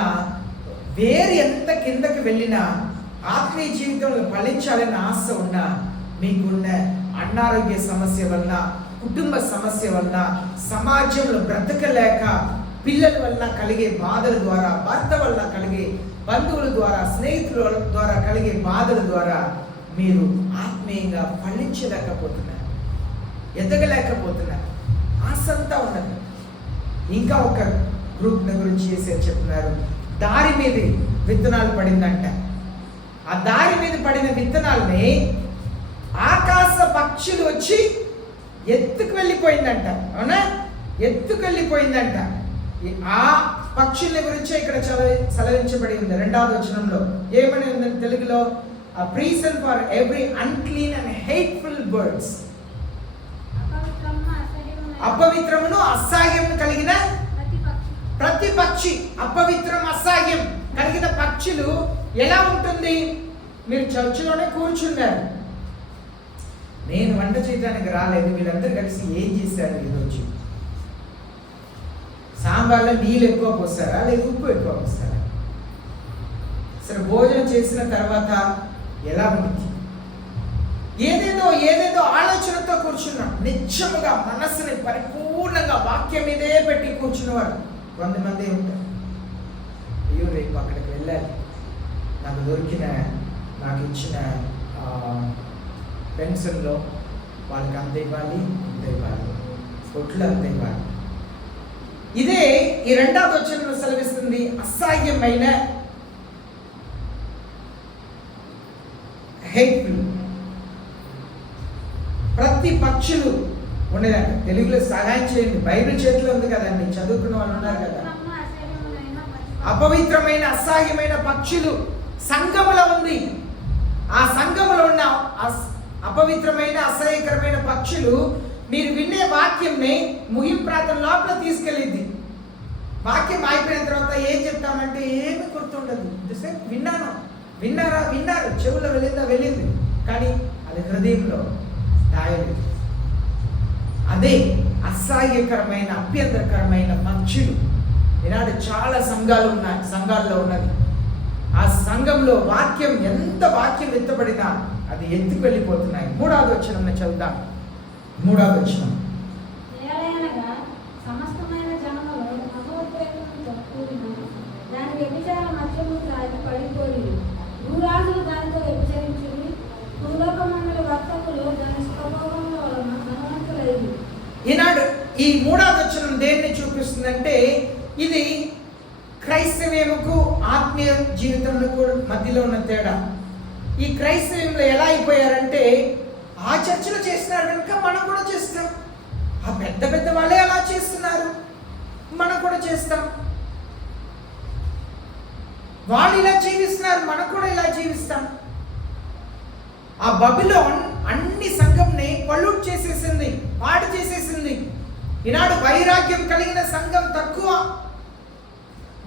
వేరు ఎంత కిందకి వెళ్ళినా ఆత్మీయ జీవితంలో ఫలించాలని ఆశ ఉన్నా, మీకున్న అనారోగ్య సమస్య వలన, కుటుంబ సమస్య వలన, సమాజంలో బ్రతకలేక, పిల్లల వల్ల కలిగే బాధల ద్వారా, భర్త వల్ల కలిగే, బంధువుల ద్వారా, స్నేహితుల ద్వారా కలిగే బాధల ద్వారా మీరు ఆత్మీయంగా ఫలించలేకపోతున్నారు, ఎదగలేకపోతున్నారు. ఆశ అంతా ఉన్నది. ఇంకా ఒక గ్రూప్ గురించి చెప్తున్నారు, దారి మీద విత్తనాలు పడిందంట. ఆ దారి మీద పడిన విత్తనాలని ఆకాశ పక్షులు వచ్చి ఎత్తుకు వెళ్ళిపోయిందంట. అవునా? ఎత్తుకు వెళ్ళిపోయిందంట. ఆ పక్షుల గురించే ఇక్కడ సెలవించబడి ఉంది 2వ వచనంలో. ఏమని ఉందని తెలుగులో? a reason for every unclean and hateful birds. అపవిత్రమును అసహ్యము కలిగిన ప్రతి పక్షి. అపవిత్రం, అసహ్యం కలిగిన పక్షులు ఎలా ఉంటుంది? మీరు చర్చిలోనే కూర్చున్నారు, నేను వంట చేయడానికి రాలేదు, వీళ్ళందరూ కలిసి ఏం చేశారు ఈరోజు? సాంబార్లో నీళ్ళు ఎక్కువ పోస్తారా లేదు ఉప్పు ఎక్కువ పోస్తారా? అసలు భోజనం చేసిన తర్వాత ఎలా ఉంటుంది? ఏదేదో ఆలోచనతో కూర్చున్నాం. నిత్యముగా మనస్సుని పరిపూర్ణంగా వాక్యం మీదే పెట్టి కూర్చున్నవారు కొంతమంది ఉంటారు. అయ్యో రేపు అక్కడికి వెళ్ళాలి, నాకు ఇచ్చిన పెన్షన్లో వాళ్ళకి అంత ఇవ్వాలి, ఇంత ఇవ్వాలి, కొట్లు అంత ఇవ్వాలి. ఇదే ఈ రెండవ వచనంలో సెలవిస్తుంది. అసహ్యమైన హేట్ఫుల్ ప్రతి పక్షులు ఉండేదండి. తెలుగులో సహాయం చేయండి, బైబిల్ చేతిలో ఉంది కదండి, చదువుకున్న వాళ్ళు ఉన్నారు కదా. అపవిత్రమైన అసహ్యమైన పక్షులు సంఘములో ఉంది. ఆ సంఘములో ఉన్న అపవిత్రమైన అసహ్యకరమైన పక్షులు మీరు వినే వాక్యంని ముగింపు ప్రార్థన లోపల తీసుకెళ్ళింది. వాక్యం అయిపోయిన తర్వాత ఏం చెప్తామంటే ఏమి గుర్తుండదు. విన్నారు, చెవులో వెళ్ళింది, కానీ అది హృదయంలో దాయలేదు. అదే అసహ్యకరమైన అభ్యంతరకరమైన పక్షులు. ఈనాడు చాలా సంఘాల్లో ఉన్నది. ఆ సంఘంలో ఎంత వాక్యం ఎత్తబడినా అది ఎత్తుకు వెళ్ళిపోతున్నాయి. 3వ వచనం చదువుతాం. 3వ వచనం. సమస్తమైన జనములో మహోద్వేగంతో కూడిన దాని వ్యభిచార మధ్యము పడిపోయి భూరాజులు దానితో వ్యభిచరించుని, భూలోకమండలి వర్తకులు దాని స్వభావముల వలన ధనవంతులైరి. ఈనాడు ఈ 3వ వచనం దేన్ని చూపిస్తుందంటే, ఇది క్రైస్తవ్యముకు ఆత్మీయ జీవితంలో మధ్యలో ఉన్న తేడా. ఈ క్రైస్తవ్యంలో ఎలా అయిపోయారంటే, ఆ చర్చలో చేస్తున్నారు కనుక మనం కూడా చేస్తాం. ఆ పెద్ద వాళ్ళే అలా చేస్తున్నారు, మనం కూడా చేస్తాం. వాళ్ళు ఇలా జీవిస్తున్నారు, మనం కూడా ఇలా జీవిస్తాం. ఆ బబిలోన్ అన్ని సంఘంని పొల్యూట్ చేసేసింది, పాడు చేసేసింది. ఈనాడు వైరాగ్యం కలిగిన సంఘం తక్కువ,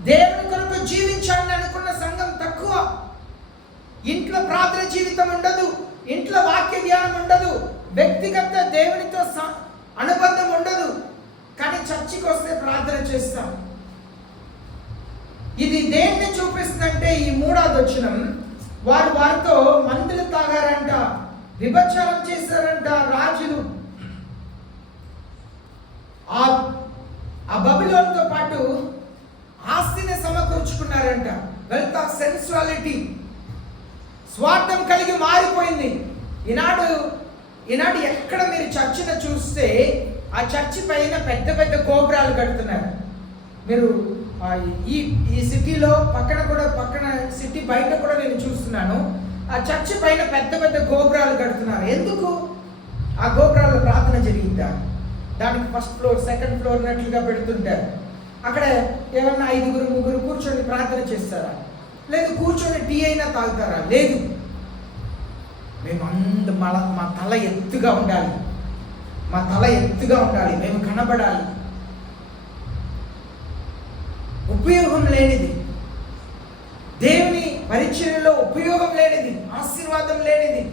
దేవుని కొరకు జీవించాలని అనుకున్న సంఘం తక్కువ. ఇంట్లో ప్రార్థన జీవితం ఉండదు, ఇంట్లో వాక్య ధ్యానం ఉండదు, వ్యక్తిగత దేవునితో అనుబంధం ఉండదు, కానీ చర్చికి వస్తే ప్రార్థన చేస్తాం. ఇది దేన్ని చూపిస్తుందంటే, ఈ 3వ వచనం, వారితో మందులు తాగారంట, విభచారం చేశారంట రాజులు. ఆ బబిలోన్తో పాటు ఆస్తిని సమకూర్చుకున్నారంట. వెల్త్ ఆఫ్ సెన్సువాలిటీ, స్వార్థం కలిగి మారిపోయింది. ఈనాడు ఎక్కడ మీరు చర్చిని చూస్తే ఆ చర్చి పైన పెద్ద గోపురాలు కడుతున్నారు. మీరు ఈ సిటీలో పక్కన సిటీ బయట కూడా నేను చూస్తున్నాను. ఆ చర్చి పైన పెద్ద గోపురాలు కడుతున్నారు. ఎందుకు? ఆ గోపురాల్లో ప్రార్థన జరిగిందా? దానికి ఫస్ట్ ఫ్లోర్, సెకండ్ ఫ్లోర్ అన్నట్లుగా పెడుతుంటారు. అక్కడ ఏమన్నా 5-3 కూర్చొని ప్రార్థన చేస్తారా? లేదు కూర్చొని టీ అయినా తాగుతారా? లేదు. మేము మా తల ఎత్తుగా ఉండాలి, మేము కనబడాలి. ఉపయోగం లేనిది, దేవుని పరిచర్యలో ఉపయోగం లేనిది, ఆశీర్వాదం లేనిది.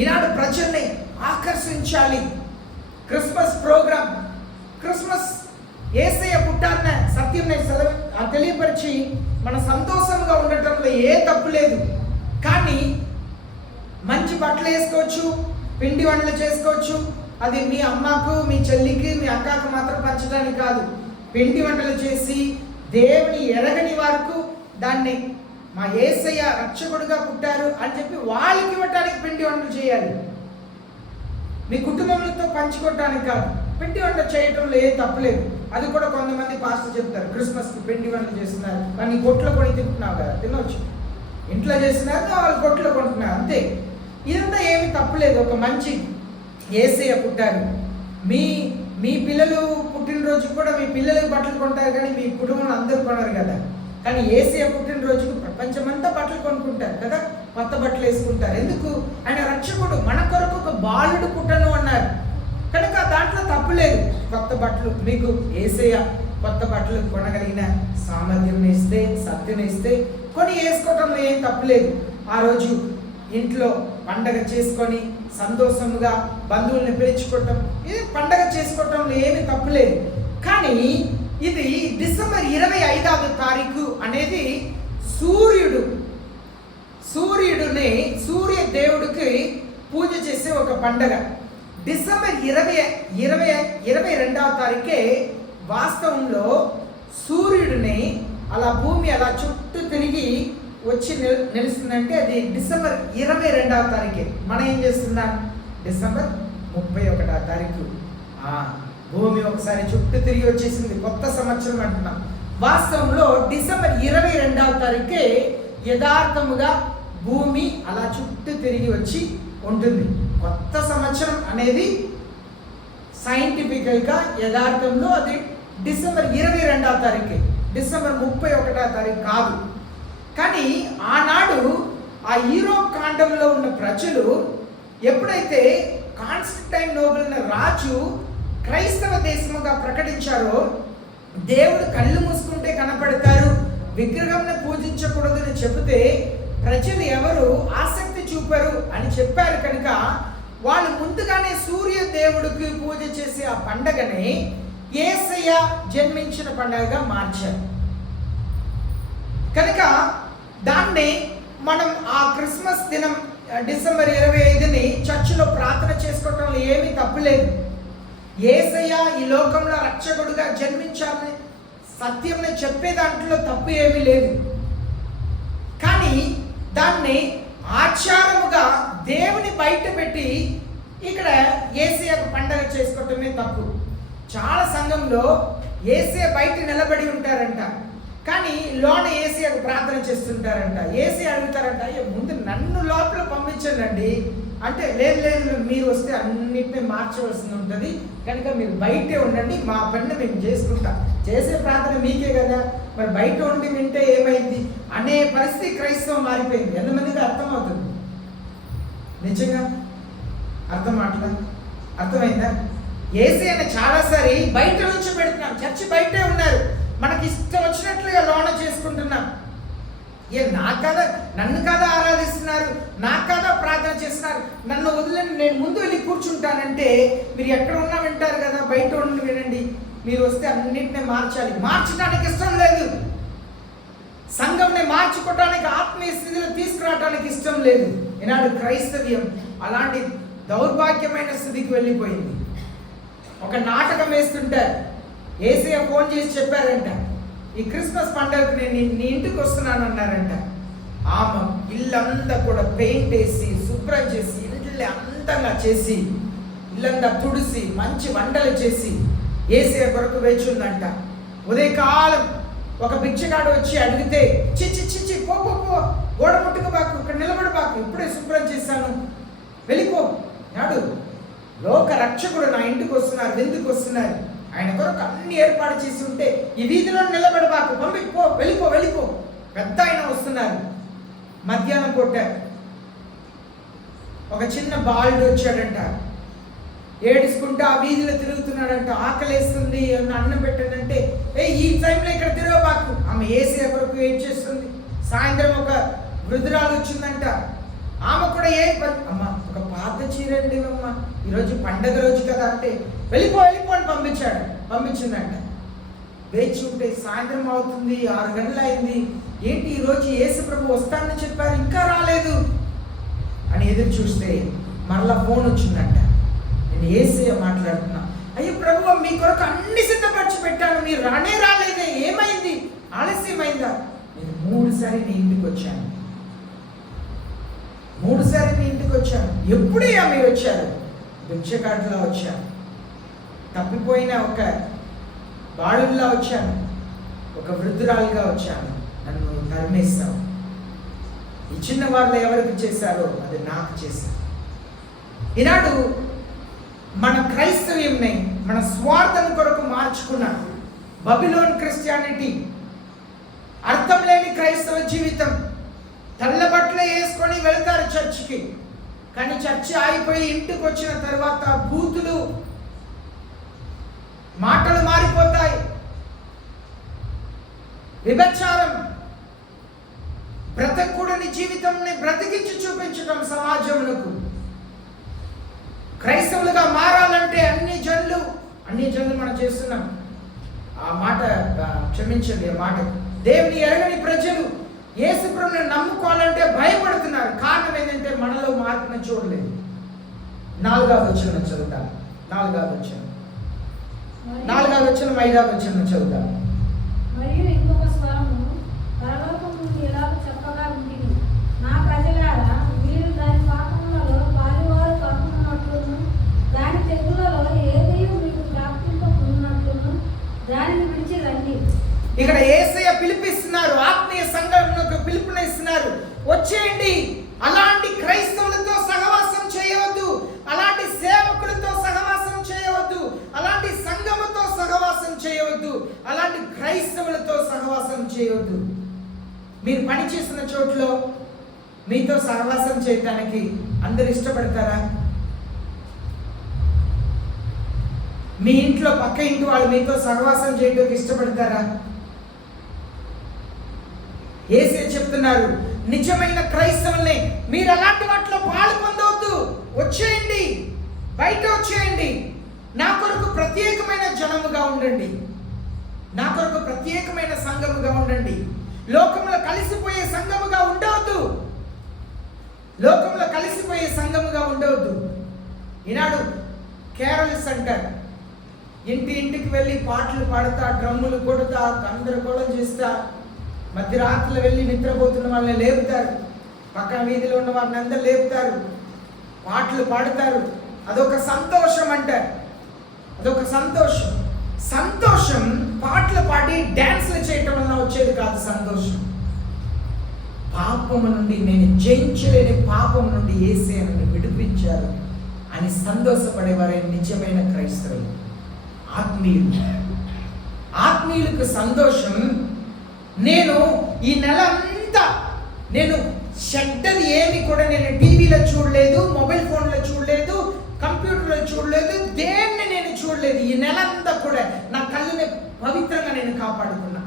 ఈనాడు ప్రజల్ని ఆకర్షించాలి. క్రిస్మస్ ప్రోగ్రామ్, క్రిస్మస్ యేసయ్య పుట్టాన్న సత్యం తెలియపరిచి మన సంతోషంగా ఉండటంలో ఏ తప్పు లేదు. కానీ మంచి బట్టలు వేసుకోవచ్చు, పిండి వంటలు చేసుకోవచ్చు. అది మీ అమ్మకు, మీ చెల్లికి, మీ అక్కకు మాత్రం పంచడానికి కాదు. పిండి వంటలు చేసి దేవుని ఎరగని వారికి దాన్ని మా యేసయ్య రక్షకుడుగా పుట్టారు అని చెప్పి వాళ్ళకి ఇవ్వటానికి పిండి వంటలు చేయాలి. మీ కుటుంబంతో పంచుకోవటానికి కాదు. పిండి వంట చేయటంలో ఏ తప్పులేదు. అది కూడా కొంతమంది పాస్టర్ చెప్తారు, క్రిస్మస్కి పిండి వంటలు చేస్తున్నారు, కానీ కొట్లో కొని తింటున్నావు కదా, తినవచ్చు. ఇంట్లో చేస్తున్నారు, వాళ్ళు కొట్లో కొంటున్నారు, అంతే. ఇదంతా ఏమి తప్పులేదు. ఒక మంచి యేసయ్య పుట్టారు. మీ పిల్లలు పుట్టినరోజు కూడా మీ పిల్లలకు బట్టలు కొంటారు, కానీ మీ కుటుంబంలో అందరూ కొనరు కదా. కానీ యేసయ్య పుట్టినరోజుకు ప్రపంచమంతా బట్టలు కొనుక్కుంటారు కదా, కొత్త బట్టలు వేసుకుంటారు. ఎందుకు? ఆయన రక్షకుడు. మన కొరకు ఒక బాలుడు పుట్టను అన్నారు కనుక దాంట్లో తప్పులేదు. కొత్త బట్టలు మీకు యేసయ్య కొత్త బట్టలు కొనగలిగిన సామర్థ్యం ఇస్తే, శక్తిని ఇస్తే కొని వేసుకోవటంలో ఏం తప్పులేదు. ఆ రోజు ఇంట్లో పండగ చేసుకొని సంతోషముగా బంధువుల్ని పిలుచుకోవటం, ఇది పండగ చేసుకోవటంలో ఏమి తప్పులేదు. కానీ ఇది డిసెంబర్ 25వ తారీఖు అనేది సూర్య దేవుడికి పూజ చేసే ఒక పండగ. డిసెంబర్ 22వ తారీఖే వాస్తవంలో సూర్యుడిని అలా భూమి అలా చుట్టూ తిరిగి వచ్చి నిలుస్తుందంటే అది డిసెంబర్ 22వ తారీఖే. మనం ఏం చేస్తున్నాం? డిసెంబర్ 31వ తారీఖు భూమి ఒకసారి చుట్టూ తిరిగి వచ్చేసింది, కొత్త సంవత్సరం అంటున్నాం. వాస్తవంలో డిసెంబర్ 22వ తారీఖే యథార్థముగా భూమి అలా చుట్టూ తిరిగి వచ్చి ఉంటుంది. కొత్త సంవత్సరం అనేది సైంటిఫికల్గా యథార్థంలో అది డిసెంబర్ 22వ తారీఖే, డిసెంబర్ 31వ తారీఖు కాదు. కానీ ఆనాడు ఆ యూరోప్ ఖండంలో ఉన్న ప్రజలు ఎప్పుడైతే కాన్స్టంటైన్ నోబెల్ అనే రాజు క్రైస్తవ దేశముగా ప్రకటించారో, దేవుడు కళ్ళు మూసుకుంటే కనపడతారు, విగ్రహంను పూజించకూడదు అని చెబితే ప్రజలు ఎవరు ఆసక్తి చూపారు అని చెప్పారు. కనుక వాళ్ళు ముందుగానే సూర్య దేవుడికి పూజ చేసే ఆ పండగని యేసయ్య జన్మించిన పండగగా మార్చారు. కనుక దాన్ని మనం ఆ క్రిస్మస్ దినం డిసెంబర్ 25ని చర్చిలో ప్రార్థన చేసుకోవటంలో ఏమీ తప్పులేదు. యేసయ్య ఈ లోకంలో రక్షకుడుగా జన్మించాలని సత్యంని చెప్పే దాంట్లో తప్పు ఏమీ లేదు. కానీ దాన్ని ఆచారముగా దేవుని బయట పెట్టి ఇక్కడ యేసయ్య పండగ చేసుకోవటమే తప్పు. చాలా సంఘంలో యేసయ్య బయట నిలబడి ఉంటారంట, కానీ లోన యేసయ్యకు ప్రార్థన చేస్తుంటారంట. యేసయ్య అడుగుతారంట, అయ్యో ముందు నన్ను లోపల పంపించండి అంటే, లేదు లేదు మీరు వస్తే అన్నిటినీ మార్చవలసి ఉంటుంది, కనుక మీరు బయటే ఉండండి, మా పని మేము చేసుకుంటాం, చేసే ప్రార్థన మీకే కదా, మరి బయట ఉండి వింటే ఏమైంది అనే పరిస్థితి క్రైస్తవం మారిపోయింది. ఎంతమందికి అర్థమవుతుంది? నిజంగా అర్థమైందా? యేసయ్యని చాలాసారి బయట నుంచి పెడుతున్నాం, చర్చి బయటే ఉన్నారు, మనకి ఇష్టం వచ్చినట్లుగా లోన చేసుకుంటున్నాం. నన్ను కాదా ఆరాధిస్తున్నారు, నాకు కాదా ప్రార్థన చేస్తున్నారు, నన్ను వదిలేని నేను ముందు వెళ్ళి కూర్చుంటానంటే మీరు ఎక్కడ ఉన్నా వింటారు కదా, బయట ఉండి వినండి, మీరు వస్తే అన్నింటినీ మార్చడానికి ఇష్టం లేదు, సంఘంని మార్చుకోవటానికి ఆత్మీయ స్థితిలో తీసుకురావడానికి ఇష్టం లేదు. ఈనాడు క్రైస్తవ్యం అలాంటి దౌర్భాగ్యమైన స్థితికి వెళ్ళిపోయింది. ఒక నాటకం వేస్తుంటారు, యేసయ్య ఫోన్ చేసి చెప్పారంట, ఈ క్రిస్మస్ పండుగకు నేను నీ ఇంటికి వస్తున్నాను అన్నారంట. ఆమె ఇల్లంతా కూడా పెయింట్ వేసి శుభ్రం చేసి ఇల్లు అంతంగా చేసి ఇల్లంతా తుడిసి మంచి వంటలు చేసి యేసయ్య కొరకు వేచి ఉందంట. ఉదయకాలం ఒక బిచ్చగాడు వచ్చి అడిగితే, చిచ్చి పో గోడ ముట్టుకోబాకు, ఇక్కడ నిలబడబాకు, ఇప్పుడే శుభ్రం చేశాను, వెళ్ళిపో నాడు, లోక రక్షకుడు నా ఇంటికి వస్తున్నారు, ఎందుకు వస్తున్నారు, ఆయన కొరకు అన్ని ఏర్పాటు చేసి ఉంటే ఈ వీధిలో నిలబడబాకు, వెళ్ళిపో పెద్ద ఆయన వస్తున్నారు. మధ్యాహ్నం పూట ఒక చిన్న బాలుడు వచ్చాడంట, ఏడుచుకుంటూ ఆ వీధిలో తిరుగుతున్నాడంట, ఆకలేస్తుంది అన్నం పెట్టండి, ఈ టైంలో ఇక్కడ తిరగబాకు. ఆమె యేసయ్య కొరకు వెయిట్ చేస్తుంది. సాయంత్రం ఒక వృద్ధురాలు వచ్చిందంట, ఆమె కూడా అమ్మ ఒక పాత చీరండి అమ్మ, ఈరోజు పండగ రోజు కదా అంటే, వెళ్ళిపో అని పంపించిందంట. వేచి ఉంటే సాయంత్రం అవుతుంది, 6 గంటలు అయింది, ఏంటి ఈరోజు యేసు ప్రభు వస్తానని చెప్పారు, ఇంకా రాలేదు అని ఎదురు చూస్తే మరలా ఫోన్ వచ్చిందంట. నేను యేసయ్య మాట్లాడుతున్నా, అయ్యో ప్రభు మీ కొరకు అన్ని సిద్ధపరిచి పెట్టాను, మీరు రాలేదే, ఏమైంది, ఆలస్యమైందా? నేను 3 సార్లు నీ ఇంటికి వచ్చాను, 3 సార్లు నీ ఇంటికి వచ్చాను. ఎప్పుడే ఆమె వచ్చారు? భిక్షగాడిలా వచ్చాను, తప్పిపోయిన ఒక బాలుల్లా వచ్చాను, ఒక వృద్ధురాలుగా వచ్చాను, నన్ను తరిమేస్తావు. ఈ చిన్న వాళ్ళు ఎవరికి చేశారో అది నాకు చేశారు. ఈనాడు మన క్రైస్తవ్యంని మన స్వార్థం కొరకు మార్చుకున్న బబిలోన్ క్రిస్టియానిటీ, అర్థం లేని క్రైస్తవ జీవితం, తెల్ల బట్టలే వేసుకొని వెళ్తారు చర్చికి, కానీ చర్చి ఆగిపోయి ఇంటికి వచ్చిన తర్వాత బూతులు మాటలు మారిపోతాయి, విభచారం, బ్రతకూడని జీవితంని బ్రతికించి చూపించడం సమాజములకు. క్రైస్తవులుగా మారాలంటే అన్ని జనులు మనం చేస్తున్నాం. ఆ మాట క్షమించండి, ఆ మాట దేవుని ఎరగని ప్రజలు యేసు ప్రభువుని నమ్ముకోవాలంటే భయపడుతున్నారు. కారణం ఏంటంటే మనలో మార్పును చూడలేదు. 4వ వచనం చదువుతాం. 4వ వచనం 5వ వచనం చదువుతాం. మరియు ఇంకొక స్వరము పరలోకం నుండి ఇలా చెప్పగా ఉంటుంది, నా ప్రజలారా, మీరు దాని పాపములలో పాలువారు కాకున్నట్లును, దాని తెగులలో ఏదీ మీకు ప్రాప్తింపకున్నట్లును దానిని విడిచి రండి. ఇక్కడ యేసయ్య పిలిపిస్తున్నారు, ఆత్మీయ సంఘమునకు పిలుపునిస్తున్నారు. వచ్చేయండి, అలాంటి క్రైస్తవులతో సహవాసం చేయవద్దు, అలాంటి సేవకులతో సహవాసం చేయవద్దు, అలాంటి సంఘముతో సహవాసం చేయవద్దు, అలాంటి క్రైస్తవులతో సహవాసం చేయవద్దు. మీరు పనిచేస్తున్న చోట్లో మీతో సహవాసం చేయడానికి అందరు ఇష్టపడతారా? మీ ఇంట్లో పక్క ఇంటి వాళ్ళు మీతో సహవాసం చేయడానికి ఇష్టపడతారా? యేసే చెప్తున్నారు, నిజమైన క్రైస్తవుల్ని మీరు అలాంటి వాటిలో పాలు పొందవద్దు. వచ్చేయండి, బయట వచ్చేయండి, నా కొరకు ప్రత్యేకమైన జనముగా ఉండండి, నా కొరకు ప్రత్యేకమైన సంఘముగా ఉండండి. లోకంలో కలిసిపోయే సంఘముగా ఉండవద్దు, లోకంలో కలిసిపోయే సంఘముగా ఉండవద్దు. ఈనాడు కేరళస్ అంటారు, ఇంటికి వెళ్ళి పాటలు పాడుతా, డ్రమ్ములు కొడుతా, గందరగోళం చేస్తా, మధ్యరాత్రులు వెళ్ళి నిద్రపోతున్న వాళ్ళని లేపుతారు, పక్కన వీధిలో ఉన్న వారిని అందరూ లేపుతారు, పాటలు పాడుతారు. అదొక సంతోషం అంటారు, అదొక సంతోషం. సంతోషం పాటలు పాడి డ్యాన్స్లు చేయటం వల్ల వచ్చేది కాదు. సంతోషం పాపము నుండి, నేను జయించలేని పాపం నుండి యేసే నన్ను విడిపించారు అని సంతోషపడేవారే నిజమైన క్రైస్తవులు, ఆత్మీయులు. ఆత్మీయులకు సంతోషం, నేను ఈ నెల అంతా నేను చెడ్డది ఏమి కూడా నేను టీవీలో చూడలేదు, మొబైల్ ఫోన్లో చూడలేదు, కంప్యూటర్లో చూడలేదు, దేన్ని నేను చూడలేదు. ఈ నెల అంతా కూడా నా కళ్ళని పవిత్రంగా నేను కాపాడుకున్నా.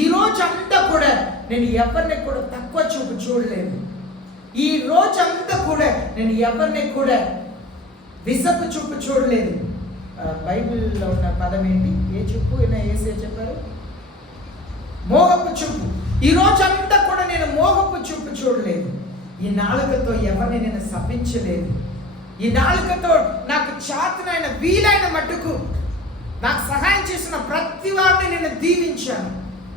ఈ రోజు అంతా కూడా నేను ఎవరిని కూడా తక్కువ చూపు చూడలేదు. ఈ రోజు అంతా కూడా నేను ఎవరిని కూడా విసపు చూపు చూడలేదు. బైబిల్లో ఉన్న పదం ఏంటి? ఏ చూపు యేసే చెప్పారు? మోహపు చూపు. ఈ రోజు అంతా కూడా నేను మోహపు చూపు చూడలేదు. ఈ నాలుకతో ఎవరిని నేను శపించలేదు. ఈ నాలుకతో నాకు చేతనైన వీలైన మట్టుకు నాకు సహాయం చేసిన ప్రతి వారిని నేను దీవించాను.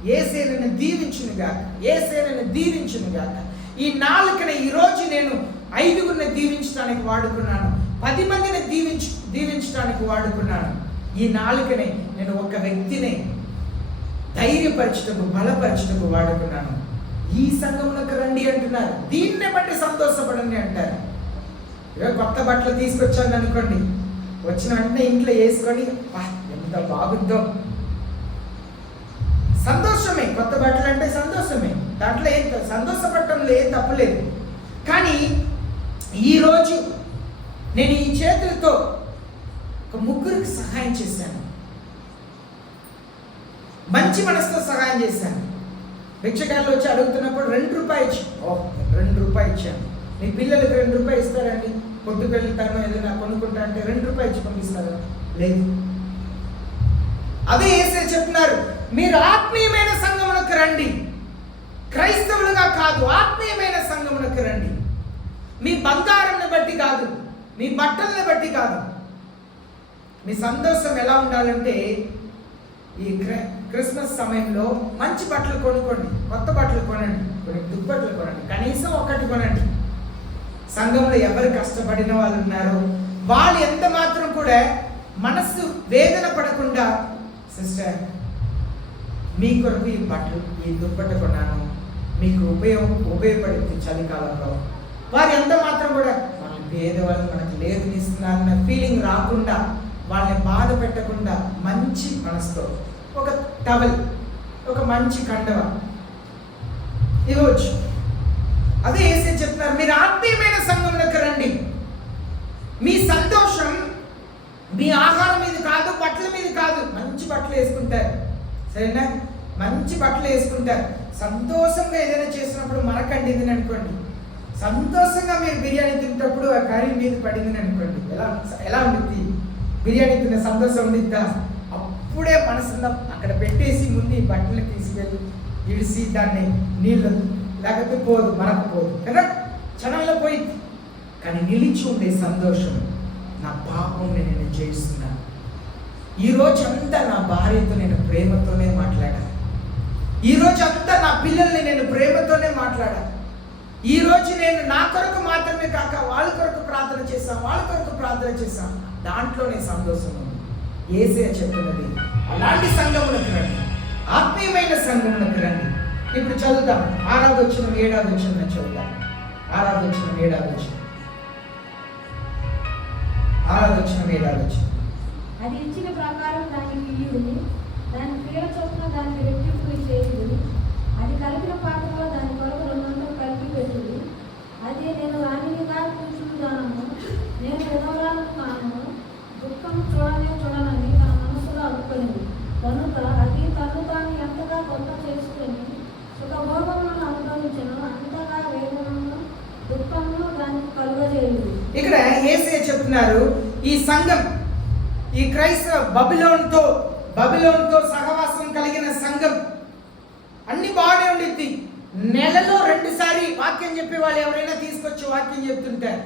యేసే నన్ను దీవించునుగాక, యేసే నన్ను దీవించునుగాక. ఈ నాలుకని ఈరోజు నేను 5గురిని దీవించడానికి వాడుకున్నాను, 10 మందిని దీవించడానికి వాడుకున్నాను. ఈ నాలుకని నేను ఒక వ్యక్తిని ధైర్యపరచుటకు, బలపరచుటకు వాడుకున్నాను. ఈ సంఘంలోకి రండి అంటున్నారు, దీన్నే బట్టి సంతోషపడండి అంటారు. కొత్త బట్టలు తీసుకొచ్చాను అనుకోండి, వచ్చిన వెంటనే ఇంట్లో వేసుకొని ఎంత బాగుందో, సంతోషమే. కొత్త బట్టలు అంటే సంతోషమే, దాంట్లో ఏం సంతోషపడటంలో ఏం తప్పులేదు. కానీ ఈరోజు నేను ఈ చేతులతో ఒక 3కి సహాయం చేశాను, మంచి మనసుతో సహాయం చేశాను. భిక్షగాళ్ళు వచ్చి అడుగుతున్నప్పుడు 2 రూపాయలు ఇచ్చి, 2 రూపాయలు ఇచ్చాను. మీ పిల్లలకి 2 రూపాయలు ఇస్తారండి? కొట్టుకు వెళ్తాను ఏదైనా కొనుక్కుంటా అంటే 2 రూపాయలు ఇచ్చి పంపిస్తారా? లేదు. అదే యేసే చెప్తున్నారు, మీరు ఆత్మీయమైన సంఘమునకు రండి, క్రైస్తవులుగా కాదు, ఆత్మీయమైన సంఘమునకు రండి. మీ బంగారాన్ని బట్టి కాదు, మీ బట్టలను బట్టి కాదు. మీ సంతోషం ఎలా ఉండాలంటే, ఈ క్రిస్మస్ సమయంలో మంచి బట్టలు కొనుక్కోండి, కొత్త బట్టలు కొనండి, కొన్ని దుప్పట్లు కొనండి, కనీసం ఒకటి కొనండి. సంఘంలో ఎవరు కష్టపడిన వాళ్ళు ఉన్నారో వాళ్ళు ఎంత మాత్రం కూడా మనసు వేదన పడకుండా, సిస్టర్ మీ కొరకు ఈ బట్టలు, ఈ దుప్పట్టు కొన్నాను, మీకు ఉపయోగపడుతుంది చలికాలంలో, వారు ఎంత మాత్రం కూడా మన పేదవాళ్ళు మనకు లేదు ఇస్తున్నారన్న ఫీలింగ్ రాకుండా, వాళ్ళని బాధ పెట్టకుండా మంచి మనసుతో ఒక టవల్, ఒక మంచి కండవ ఇవ్వచ్చు. అదే యేసే చెప్తున్నారు, మీరు ఆత్మీయమైన సంఘంలోకి రండి. మీ సంతోషం మీ ఆహారం మీద కాదు, బట్టల మీద కాదు. మంచి బట్టలు వేసుకుంటారు, సరేనా? మంచి బట్టలు వేసుకుంటారు. సంతోషంగా ఏదైనా చేసినప్పుడు మరకండి ఇది అనుకోండి, సంతోషంగా మీరు బిర్యానీ తింటప్పుడు ఆ కర్రీ మీద పడింది అనుకోండి, ఎలా ఉండిద్ది? బిర్యానీ తిన్న సంతోషం ఉండిద్దా? అప్పుడే మనసులో అక్కడ పెట్టేసి ముందు ఈ బట్టలు తీసుకెళ్ళి ఇడిసి దాన్ని నీళ్ళు లేకపోతే పోదు, మనకు పోదు కదా, క్షణంలో పోయింది. కానీ నిలిచి ఉండే సంతోషం, నా పాపం నేను చేస్తున్నాను. ఈ రోజంతా నా భార్యతో నేను ప్రేమతోనే మాట్లాడాను. ఈ రోజంతా నా పిల్లల్ని నేను ప్రేమతోనే మాట్లాడాను. ఈ రోజు నేను నా కొరకు మాత్రమే కాక వాళ్ళ కొరకు ప్రార్థన చేశాను. దాంట్లోనే సంతోషం ఉంది. యేసయ్య చెప్తున్నది, అలాంటి సంఘములకు రండి, ఆత్మీయమైన సంఘములకు రండి. ఇప్పుడు చదువుదాం 6వ వచనం 7వ వచనం చదువుదాం. 6వ వచనం 7వ వచనం. 6వ వచనం 7వ వచనం. అది ఇచ్చిన ప్రకారం దానికి ఇయ్యుడి, దాని క్రియల చొప్పున దానికి రెట్టింపు చేయుడి. అది కలిపిన పాత్రలో దాని కొరకు 200 కలిపి పెట్టుడి. అది నేను రాణినిగా కూర్చుందానము, నేను విధవరాలను కాను, దుఃఖం చూడనని తన మనసులో అనుకునేది కనుక అది తను తాను ఎంతగా గొప్ప చేసుకొని సుఖభోగములను అనుభవించను, అంతగా వేదనను దుఃఖమును దానికి కలుగజేయుడు. ఇక్కడ యేసయ్య చెప్తున్నారు, ఈ సంఘం, ఈ క్రైస్తవ బబిలోన్తో సహవాసం కలిగిన సంఘం అన్ని బాగానే ఉండిద్ది. నెలలో 2 సారి వాక్యం చెప్పే వాళ్ళు ఎవరైనా తీసుకొచ్చి వాక్యం చెప్తుంటారు.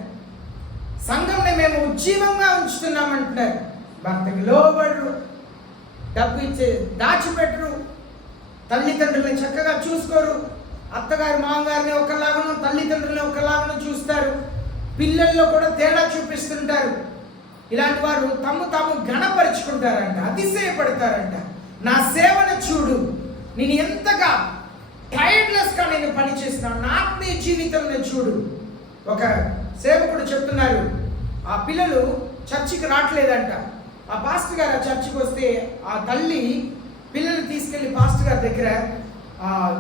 సంఘంని మేము ఉజ్జీవంగా ఉంచుతున్నామంటున్నారు. భక్తికి లోబడరు, డబ్బు ఇచ్చే దాచిపెట్టరు, తల్లిదండ్రులను చక్కగా చూసుకోరు, అత్తగారు మామగారిని ఒకలాగాను తల్లిదండ్రులని ఒకలాగాను చూస్తారు, పిల్లల్లో కూడా తేడా చూపిస్తుంటారు. ఇలాంటి వారు తాము ఘనపరుచుకుంటారంట, అతిశయపడతారంట. నా సేవను చూడు, నేను ఎంతగా టైర్డ్లెస్గా నేను పనిచేస్తున్నాను, నా ఆత్మీయ జీవితంలో చూడు. ఒక సేవకుడు చెప్తున్నారు, ఆ పిల్లలు చర్చికి రావట్లేదంట. ఆ పాస్టర్ గారు ఆ చర్చికి వస్తే ఆ తల్లి పిల్లల్ని తీసుకెళ్ళి పాస్టర్ గారి దగ్గర,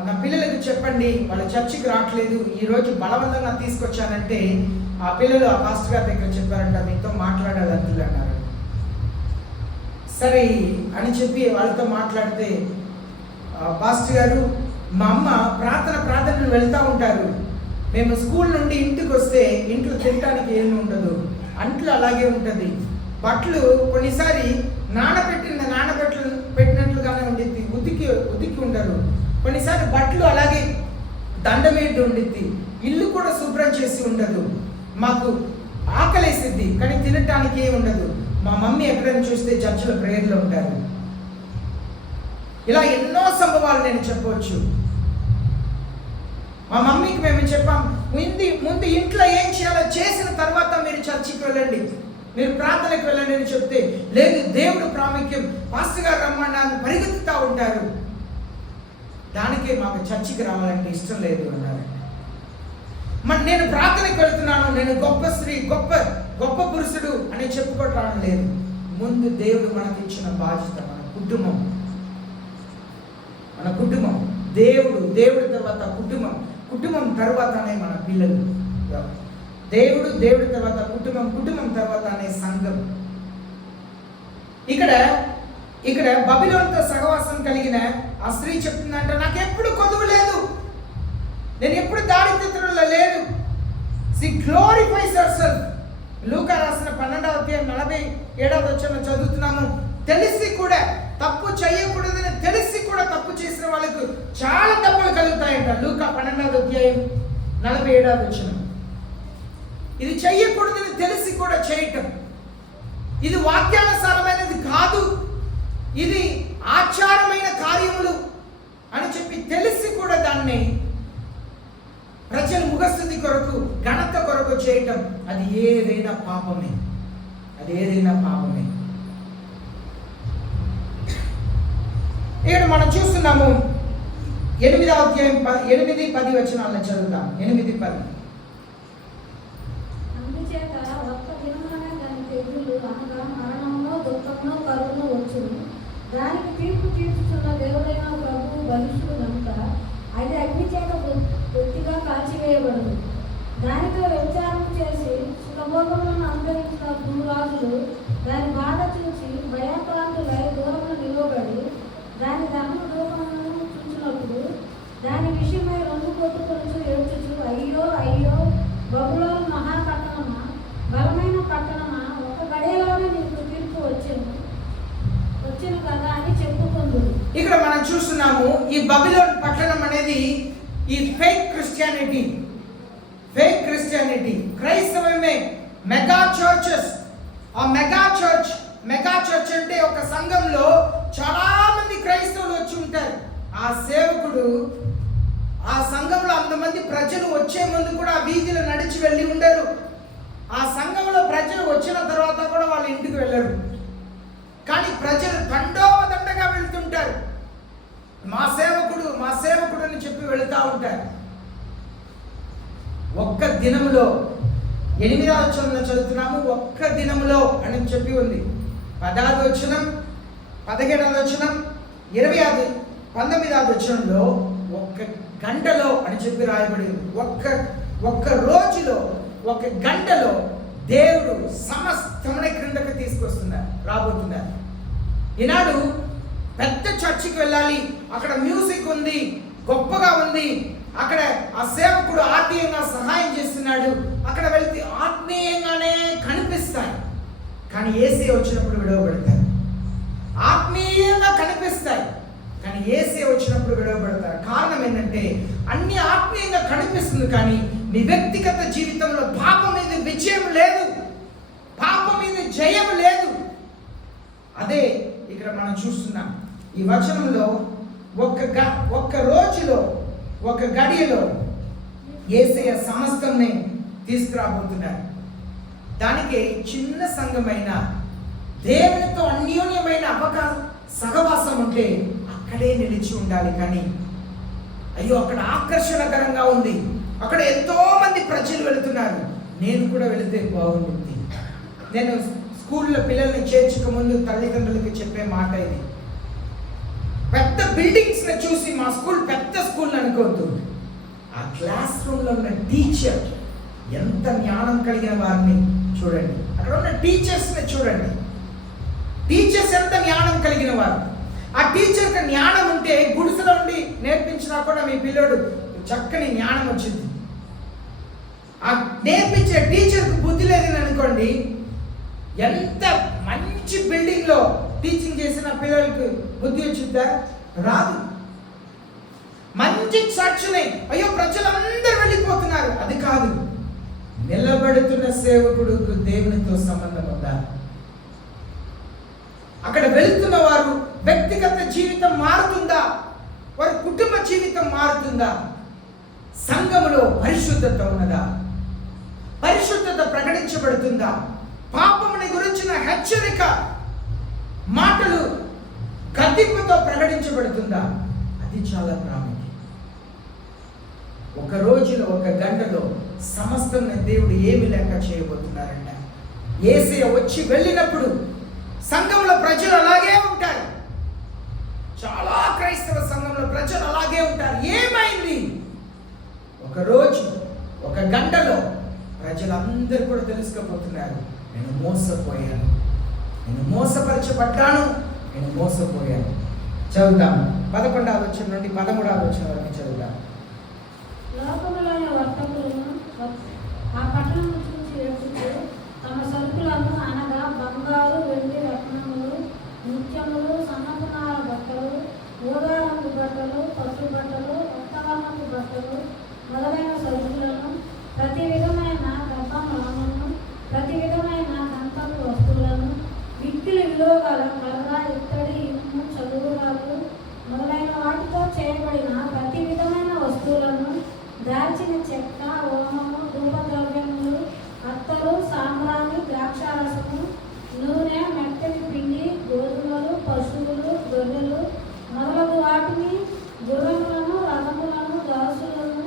నా పిల్లలకు చెప్పండి వాళ్ళు చర్చికి రావట్లేదు, ఈరోజు బలవంతంగా తీసుకొచ్చానంటే ఆ పిల్లలు ఆ పాస్టర్ గారి దగ్గర చెప్పారంట, మీతో మాట్లాడాలి అంటున్నారు అన్నారు. సరే అని చెప్పి వాళ్ళతో మాట్లాడితే, పాస్టర్ గారు మా అమ్మ ప్రార్థనలు వెళ్తూ ఉంటారు, మేము స్కూల్ నుండి ఇంటికి వస్తే ఇంట్లో తినడానికి ఏమీ ఉండదు, అంట్లు అలాగే ఉంటుంది, బట్టలు కొన్నిసారి నానబెట్టినట్లుగానే ఉండిద్ది, ఉతికి ఉండరు, కొన్నిసారి బట్టలు అలాగే దండమేటి ఉండిద్ది, ఇల్లు కూడా శుభ్రం చేసి ఉండదు, మాకు ఆకలేసిద్ది కానీ తినటానికి ఏమి ఉండదు, మా మమ్మీ ఎక్కడైనా చూస్తే చర్చిలో ప్రేయర్లో ఉంటారు. ఇలా ఎన్నో సంభవాలు నేను చెప్పవచ్చు. మా మమ్మీకి మేము చెప్పాం, ముందు ఇంట్లో ఏం చేయాలో చేసిన తర్వాత మీరు చర్చికి వెళ్ళండి, మీరు ప్రార్థనకు వెళ్ళండి అని చెప్తే, లేదు దేవుడు ప్రాముఖ్యం, పాస్టర్ గారు రమ్మన్నాను పరిగెత్తుతూ ఉంటారు, దానికే మాకు చర్చికి రావాలంటే ఇష్టం లేదు అన్నారు. మరి నేను ప్రార్థనకు వెళ్తున్నాను, నేను గొప్ప స్త్రీ, గొప్ప పురుషుడు అని చెప్పుకోవటం లేదు. ముందు దేవుడు మనకి ఇచ్చిన బాధ్యత మన కుటుంబం, దేవుడి తర్వాత కుటుంబం తర్వాతనే మన పిల్లలు, దేవుడి తర్వాత కుటుంబం తర్వాతనే సంఘం. ఇక్కడ బబిలోనుతో సహవాసం కలిగిన ఆ స్త్రీ చెప్తుందంట, నాకు ఎప్పుడు కొదువు లేదు, నేను ఎప్పుడు దారిద్ర్యంలో లేదు. She glorifies herself. లూకా రాసిన 12వ అధ్యాయం 47వ వచనం చదువుతున్నాము. తెలిసి కూడా తప్పు చేయకూడదని తెలిసి కూడా తప్పు చేసిన వాళ్ళకు చాలా తప్పులు కలుగుతాయంట. లూకా 12వ అధ్యాయం 47వ వచనం. ఇది చెయ్యకూడదని తెలిసి కూడా చేయటం, ఇది వాక్యానుసారమైనది కాదు, ఇది ఆచారమైన కార్యములు అని చెప్పి తెలిసి కూడా దాన్ని ప్రజల ముఖస్థుతి కొరకు, ఘనత కొరకు చేయటం, అది ఏదైనా పాపమే. ఇక్కడ మనం చూస్తున్నాము 8వ అధ్యాయం 8-10 వచనాలను చదువుతాం. 8-10. అందుచేత ఒక్క దినమున దాని తెగులు అనగా మరణంలో దుఃఖంలో కరువులో వచ్చును. దానికి తీర్పు తీర్చుతున్న దేవుడైన ప్రభువు బలిష్ఠుడు కనుక అది అగ్ని చేత బొత్తిగా కాల్చివేయబడదు. దానితో వ్యభిచారం చేసి సుఖభోగములను అనుభవించిన భూరాజులు దాని బాధ చూసి భయాక్రాంతులై దూరంలో నిలవబడి దాని దహన రూపమును చూసినప్పుడు దాని విషయమై రొమ్ము కొట్టుకొనుచు ఏడ్చుచు, అయ్యో అయ్యో ఈ బబిలోన్ పట్టణం అనేది ఈ ఫేక్ క్రిస్టియానిటీ క్రైస్తవమే మెగా చర్చెస్. ఆ మెగా చర్చ్ అంటే ఒక సంఘంలో చాలా మంది క్రైస్తవులు వచ్చి ఉంటారు. ఆ సేవకుడు ఆ సంఘంలో అంతమంది ప్రజలు వచ్చే ముందు కూడా ఆ వీధిలో నడిచి వెళ్ళి ఉండరు. ఆ సంఘంలో ప్రజలు వచ్చిన తర్వాత కూడా వాళ్ళ ఇంటికి వెళ్ళరు. కానీ ప్రజలు దండోపదండగా వెళ్తుంటారు. మా సేవకుడు అని చెప్పి వెళుతూ ఉంటారు. ఒక్క దినములో 8వ వచనంలో చదువుతున్నాము. ఒక్క దినములో అని చెప్పి ఉంది. 10వ వచనం, 17వ వచనం, 20, 19వ వచనంలో ఒక్క గంటలో అని చెప్పి రాయబడింది. ఒక్క రోజులో, ఒక గంటలో దేవుడు సమస్తముని క్రిందకి తీసుకొస్తున్నారు, రాబోతున్నారు. ఈనాడు పెద్ద చర్చికి వెళ్ళాలి, అక్కడ మ్యూజిక్ ఉంది, గొప్పగా ఉంది, అక్కడ ఆ సేవకుడు ఆత్మీయంగా సహాయం చేస్తున్నాడు, అక్కడ వెళ్తే ఆత్మీయంగానే కనిపిస్తాయి. కానీ యేసే వచ్చినప్పుడు విడవబడతారు. ఆత్మీయంగా కనిపిస్తాయి కానీ యేసే వచ్చినప్పుడు విడవబడతారు. కారణం ఏంటంటే అన్ని ఆత్మీయంగా కనిపిస్తుంది కానీ నీ వ్యక్తిగత జీవితంలో పాపం మీద విజయం లేదు, పాపం మీద జయం లేదు. అదే ఇక్కడ మనం చూస్తున్నాం. ఈ వచనంలో ఒక్క రోజులో, ఒక గడియలో యేసయ్య సమస్తాన్ని తీసుకురాబోతున్నారు. దానికి చిన్న సంఘమైన దేవునితో అన్యోన్యమైన సహవాసం ఉంటే అక్కడే నిలిచి ఉండాలి. కానీ అయ్యో అక్కడ ఆకర్షణకరంగా ఉంది, అక్కడ ఎంతో మంది ప్రజలు వెళుతున్నారు, నేను కూడా వెళితే బాగుంటుంది. నేను స్కూల్లో పిల్లల్ని చేర్చక ముందు తల్లిదండ్రులకి చెప్పే మాట ఇది. పెద్ద బిల్డింగ్స్ని చూసి మా స్కూల్ పెద్ద స్కూల్ అనుకోవద్దు. ఆ క్లాస్ రూమ్లో ఉన్న టీచర్ ఎంత జ్ఞానం కలిగిన వారిని చూడండి. అక్కడ ఉన్న టీచర్స్ని చూడండి. టీచర్స్ ఎంత జ్ఞానం కలిగిన వారు. ఆ టీచర్కి జ్ఞానం ఉంటే గుడిసెలో ఉండి నేర్పించినా కూడా మీ పిల్లోడు చక్కని జ్ఞానం వచ్చింది. ఆ నేర్పించే టీచర్కి బుద్ధి లేదని అనుకోండి, ఎంత మంచి బిల్డింగ్లో టీచింగ్ చేసిన పిల్లలకు బుద్ధి వచ్చిందా? రాదు. మంచి చర్చని అయ్యో ప్రజలందరూ వెళ్ళిపోతున్నారు, అది కాదు. నిలబడుతున్న సేవకుడుకు దేవునితో సంబంధం ఉందా? అక్కడ వెళుతున్న వారు వ్యక్తిగత జీవితం మారుతుందా? వారి కుటుంబ జీవితం మారుతుందా? సంఘములో పరిశుద్ధత ఉన్నదా? పరిశుద్ధత ప్రకటించబడుతుందా? పాపముని గురించిన హెచ్చరిక మాటలు గద్దింపుతో ప్రకటించబడుతుందా? అది చాలా ప్రాముఖ్యం. ఒక రోజులో, ఒక గంటలో సమస్తం దేవుడు ఏమి లెక్క చేయబోతున్నారంట. యేసయ్య వచ్చి వెళ్ళినప్పుడు సంఘంలో ప్రజలు అలాగే ఉంటారు. చాలా క్రైస్తవ సంఘంలో ప్రజలు అలాగే ఉంటారు. ఏమైంది? ఒక రోజు, ఒక గంటలో ప్రజలందరూ కూడా తెలుసుకోబోతున్నారు, నేను మోసపోయాను, నేను మోసపరచబడ్డాను, నేను మోసపోయాను. చదువుతాము 11వ వచనం నుండి 13వ వచనం వరకు చదువుతాము. లోకములోని వర్తకులను ఆ పట్టణము చూసి ఏడ్చుచు తమ సరుకులను అనగా బంగారు, వెండి, రత్నములు, ముత్యములు, సన్నపునార బట్టలు, ఊదా రంగు బట్టలు, పట్టు బట్టలు, రక్తవర్ణపు బట్టలు మొదలైన సరుకులను, ప్రతి విధమైన గర్భములను, ప్రతి విధమైన దంతపు వస్తువులను, మిక్కిలి విలువ గల కర్ర, ఇత్తడి, ఇనుము, చదువురాలు మొదలైన వాటితో చేయబడిన ప్రతి విధమైన వస్తువులను, దాల్చిన చెక్క, ఓమము, ధూపద్రవ్యములు, అత్తరు, సాంబ్రాణి, ద్రాక్షారసము, నూనె, మెత్తని పిండి, గోధుమలు, పశువులు, గొర్రెలు మొదలగు వాటిని, గుర్రములను, రథములను, దాసులను,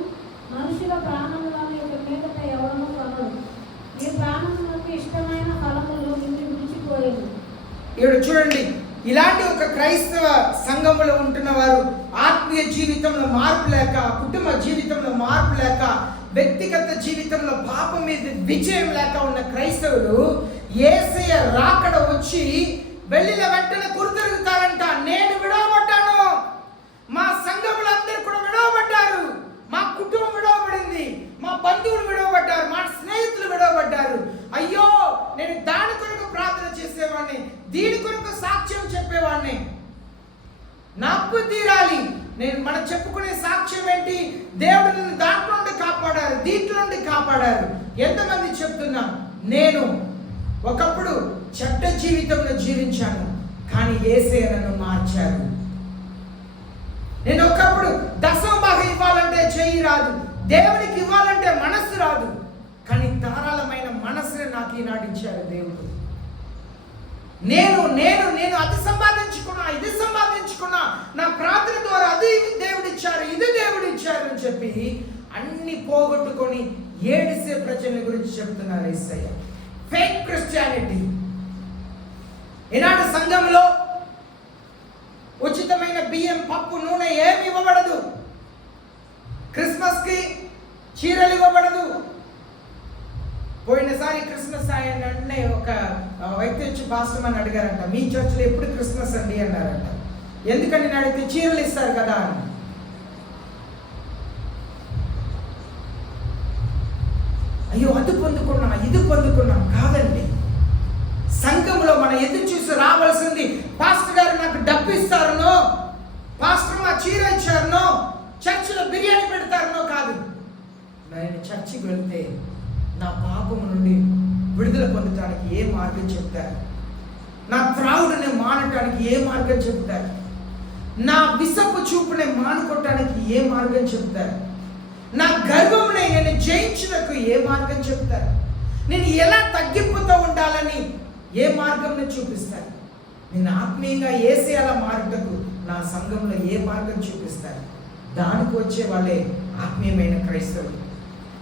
మనుషుల ప్రాణములను ఇక మీదట ఎవరూ కొనరు. ఈ ప్రాణములకు ఇష్టమైన ఫలములు నిన్ను విడిచిపోయేది. ఇప్పుడు చూడండి, ఇలాంటి ఒక క్రైస్తవ సంఘంలో ఉంటున్న వారు ఆత్మీయ జీవితంలో మార్పు లేక, కుటుంబ జీవితంలో మార్పు లేక, వ్యక్తిగత జీవితంలో పాపం మీద విజయం లేక ఉన్న క్రైస్తవులు యేసయ్య రాకడ వచ్చి వెళ్ళిన వెంటనే గుర్తిరుగుతారంట. నేను విడవబడ్డాను, మా సంఘములందరూ కూడా విడవబడ్డారు, మా కుటుంబం విడవబడింది, మా బంధువులు విడవబడ్డారు, మా స్నేహితులు విడవబడ్డారు. అయ్యో నేను దాని కొరకు ప్రార్థన చేసేవాడిని, దీని కొరకు సాక్ష్యం చెప్పేవాడిని, నా అప్పు తీరాలి, నేను నన్ను దాంట్లో నుండి కాపాడారు, దీంట్లో నుండి కాపాడారు. ఎంతమంది చెప్తున్నాం, నేను ఒకప్పుడు చెడ్డ జీవితంలో జీవించాను, కానీ యేసయ్య నన్ను మార్చారు. నేను ఒకప్పుడు దశమ భాగం ఇవ్వాలంటే చెయ్యి రాదు, దేవునికి ఇవ్వాలంటే మనస్సు రాదు, కానీ ధారాళమైన మనస్సుని నాకు ఈనాడు ఇచ్చారు దేవుడు. నేను నేను నేను అది సంపాదించుకున్నా, ఇది సంపాదించుకున్నా, నా ప్రార్థన ద్వారా అది దేవుడు ఇచ్చారు, ఇది దేవుడు ఇచ్చారు అని చెప్పి అన్ని పోగొట్టుకొని ఏడిసే ప్రజల గురించి చెప్తున్నారు యేసయ్య. Fake Christianity. ఈనాడు సంఘంలో ఉచితమైన బియ్యం, పప్పు, నూనె ఏమి ఇవ్వబడదు. క్రిస్మస్కి చీరలు ఇవ్వబడదు. పోయినసారి క్రిస్మస్ అంటే ఒక వ్యక్తి వచ్చి పాస్టర్ అని అడిగారంట, మీ చర్చిలో ఎప్పుడు క్రిస్మస్ అండి అన్నారంట. ఎందుకని నేను అడిగితే చీరలు ఇస్తారు కదా అని. అయ్యో అది పొందుకున్నాం, ఇది పొందుకున్నాం కాదండి. సంఘంలో మనం ఎదురు చూసి రావాల్సింది, పాస్టర్ గారు నాకు డబ్బు ఇస్తారనో, పాస్టర్ మా చీర ఇచ్చారనో, చర్చిలో బిర్యానీ పెడతారనో కాదు. నేను చర్చికి వెళ్తే నా పాపము నుండి విడుదల పొందటానికి ఏ మార్గం చెప్తారు, నా త్రాగుడుని మానటానికి ఏ మార్గం చెప్తారు, నా విసపు చూపుని మానుకోవటానికి ఏ మార్గం చెప్తారు, నా గర్వముని నేను జయించుటకు ఏ మార్గం చెప్తారు, నేను ఎలా తగ్గింపుతో ఉండాలని ఏ మార్గం చూపిస్తారు, నేను ఆత్మీయంగా యేసయ్యలా మారుటకు నా సంఘంలో ఏ మార్గం చూపిస్తారు. దానికి వచ్చే వాళ్ళే ఆత్మీయమైన క్రైస్తవులు.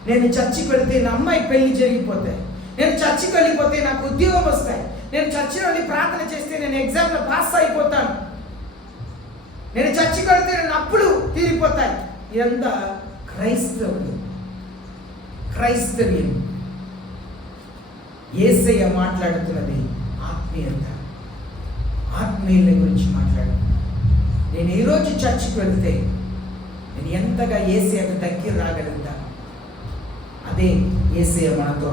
నేను చర్చికి వెళితే నా అమ్మాయి పెళ్లి జరిగిపోతాయి, నేను చర్చికి వెళ్ళిపోతే నాకు ఉద్యోగం వస్తాయి, నేను చర్చిలో వెళ్ళి ప్రార్థన చేస్తే నేను ఎగ్జామ్లో పాస్ అయిపోతాను, నేను చర్చికి వెళితే నేను అప్పులు తీరిపోతాయి. ఇదంతా క్రైస్తవ్యం. యేసయ్య మాట్లాడుతున్నది ఆత్మీయత, ఆత్మీయుల గురించి మాట్లాడుతున్నాను. నేను ఈరోజు చర్చికి వెళితే నేను ఎంతగా యేసయ్యకు దగ్గర రాగలుగుతాను, అదే యేసయ్య మనతో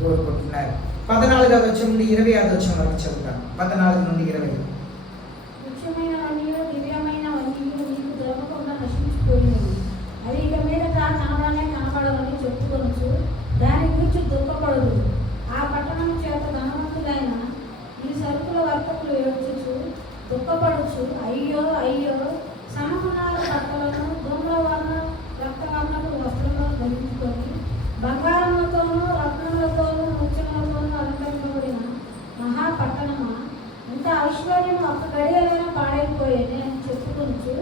కోరుకుంటున్నారు. 14వ వచనం నుండి 25వ వచనం వరకు చదువుతాను. 14 నుండి 20. అది ఇక మీద కనబడనే కనబడవని చెప్పుకొనొచ్చు దాని గురించి దుఃఖపడదు. ఆ పట్టణం చేత ధనవంతులైన ఈ సరుకుల వర్తకులు ఏడ్చుచు దుఃఖపడుచు, అయ్యో అయ్యో, సమకునాల బట్టలను ధూమ్రవర్ణ రక్తవర్ణపు వస్త్రములను ధరించుకొని బంగారములతోనూ రత్నములతోనూ ముత్యములతోనూ అలంకరింపబడిన మహాపట్టణమా, ఇంత ఐశ్వర్యం ఒక్క గడియలైనా పాడైపోయేది అని చెప్పుకొనొచ్చు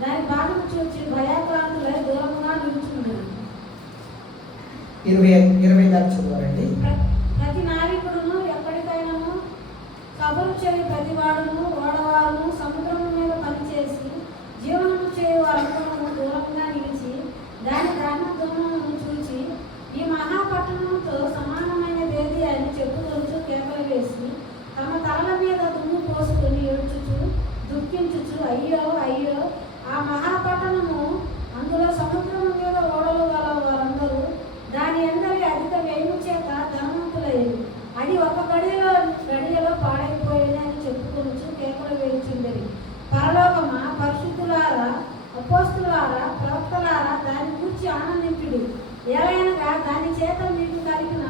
దాని బాధను చూచి భయాక్రాంతులై దూరంగా నిలుచున్నారు. 20 దాకా చదవాలండి. ప్రతి నావికుడును ఎక్కడికైనాను కబురు చేయి ప్రతివాడును ఓడవారును సముద్రము మీద పనిచేసి జీవనము చేయు వారందరూ దూరంగా నిలిచి దాని ధర్మధూమమును చూచి ఈ మహాపట్టణంతో సమానమైనదేది అని చెప్పుకొంచు కేకలు వేసి తమ తలల మీద దుమ్ము పోసుకొని ఏడ్చుచు దుఃఖించుచు, అయ్యో అయ్యో, ఆ మహాపట్టణము, అందులో సముద్రము మీద ఓడలు గల వారందరూ దాని అందరి అధిక వ్యయము చేత ధనవంతులయ్యేది, అది ఒక గడియలో పాడైపోయేది అని చెప్పుకొనొచ్చు కేకలు వేయుచుండేది. పరలోకమా, పరిశుద్ధులారా, అపోస్తులారా, ప్రవక్తలారా, దాని గూర్చి ఆనందించుడి. ఏలైనగా దాని చేత మీకు కలిగిన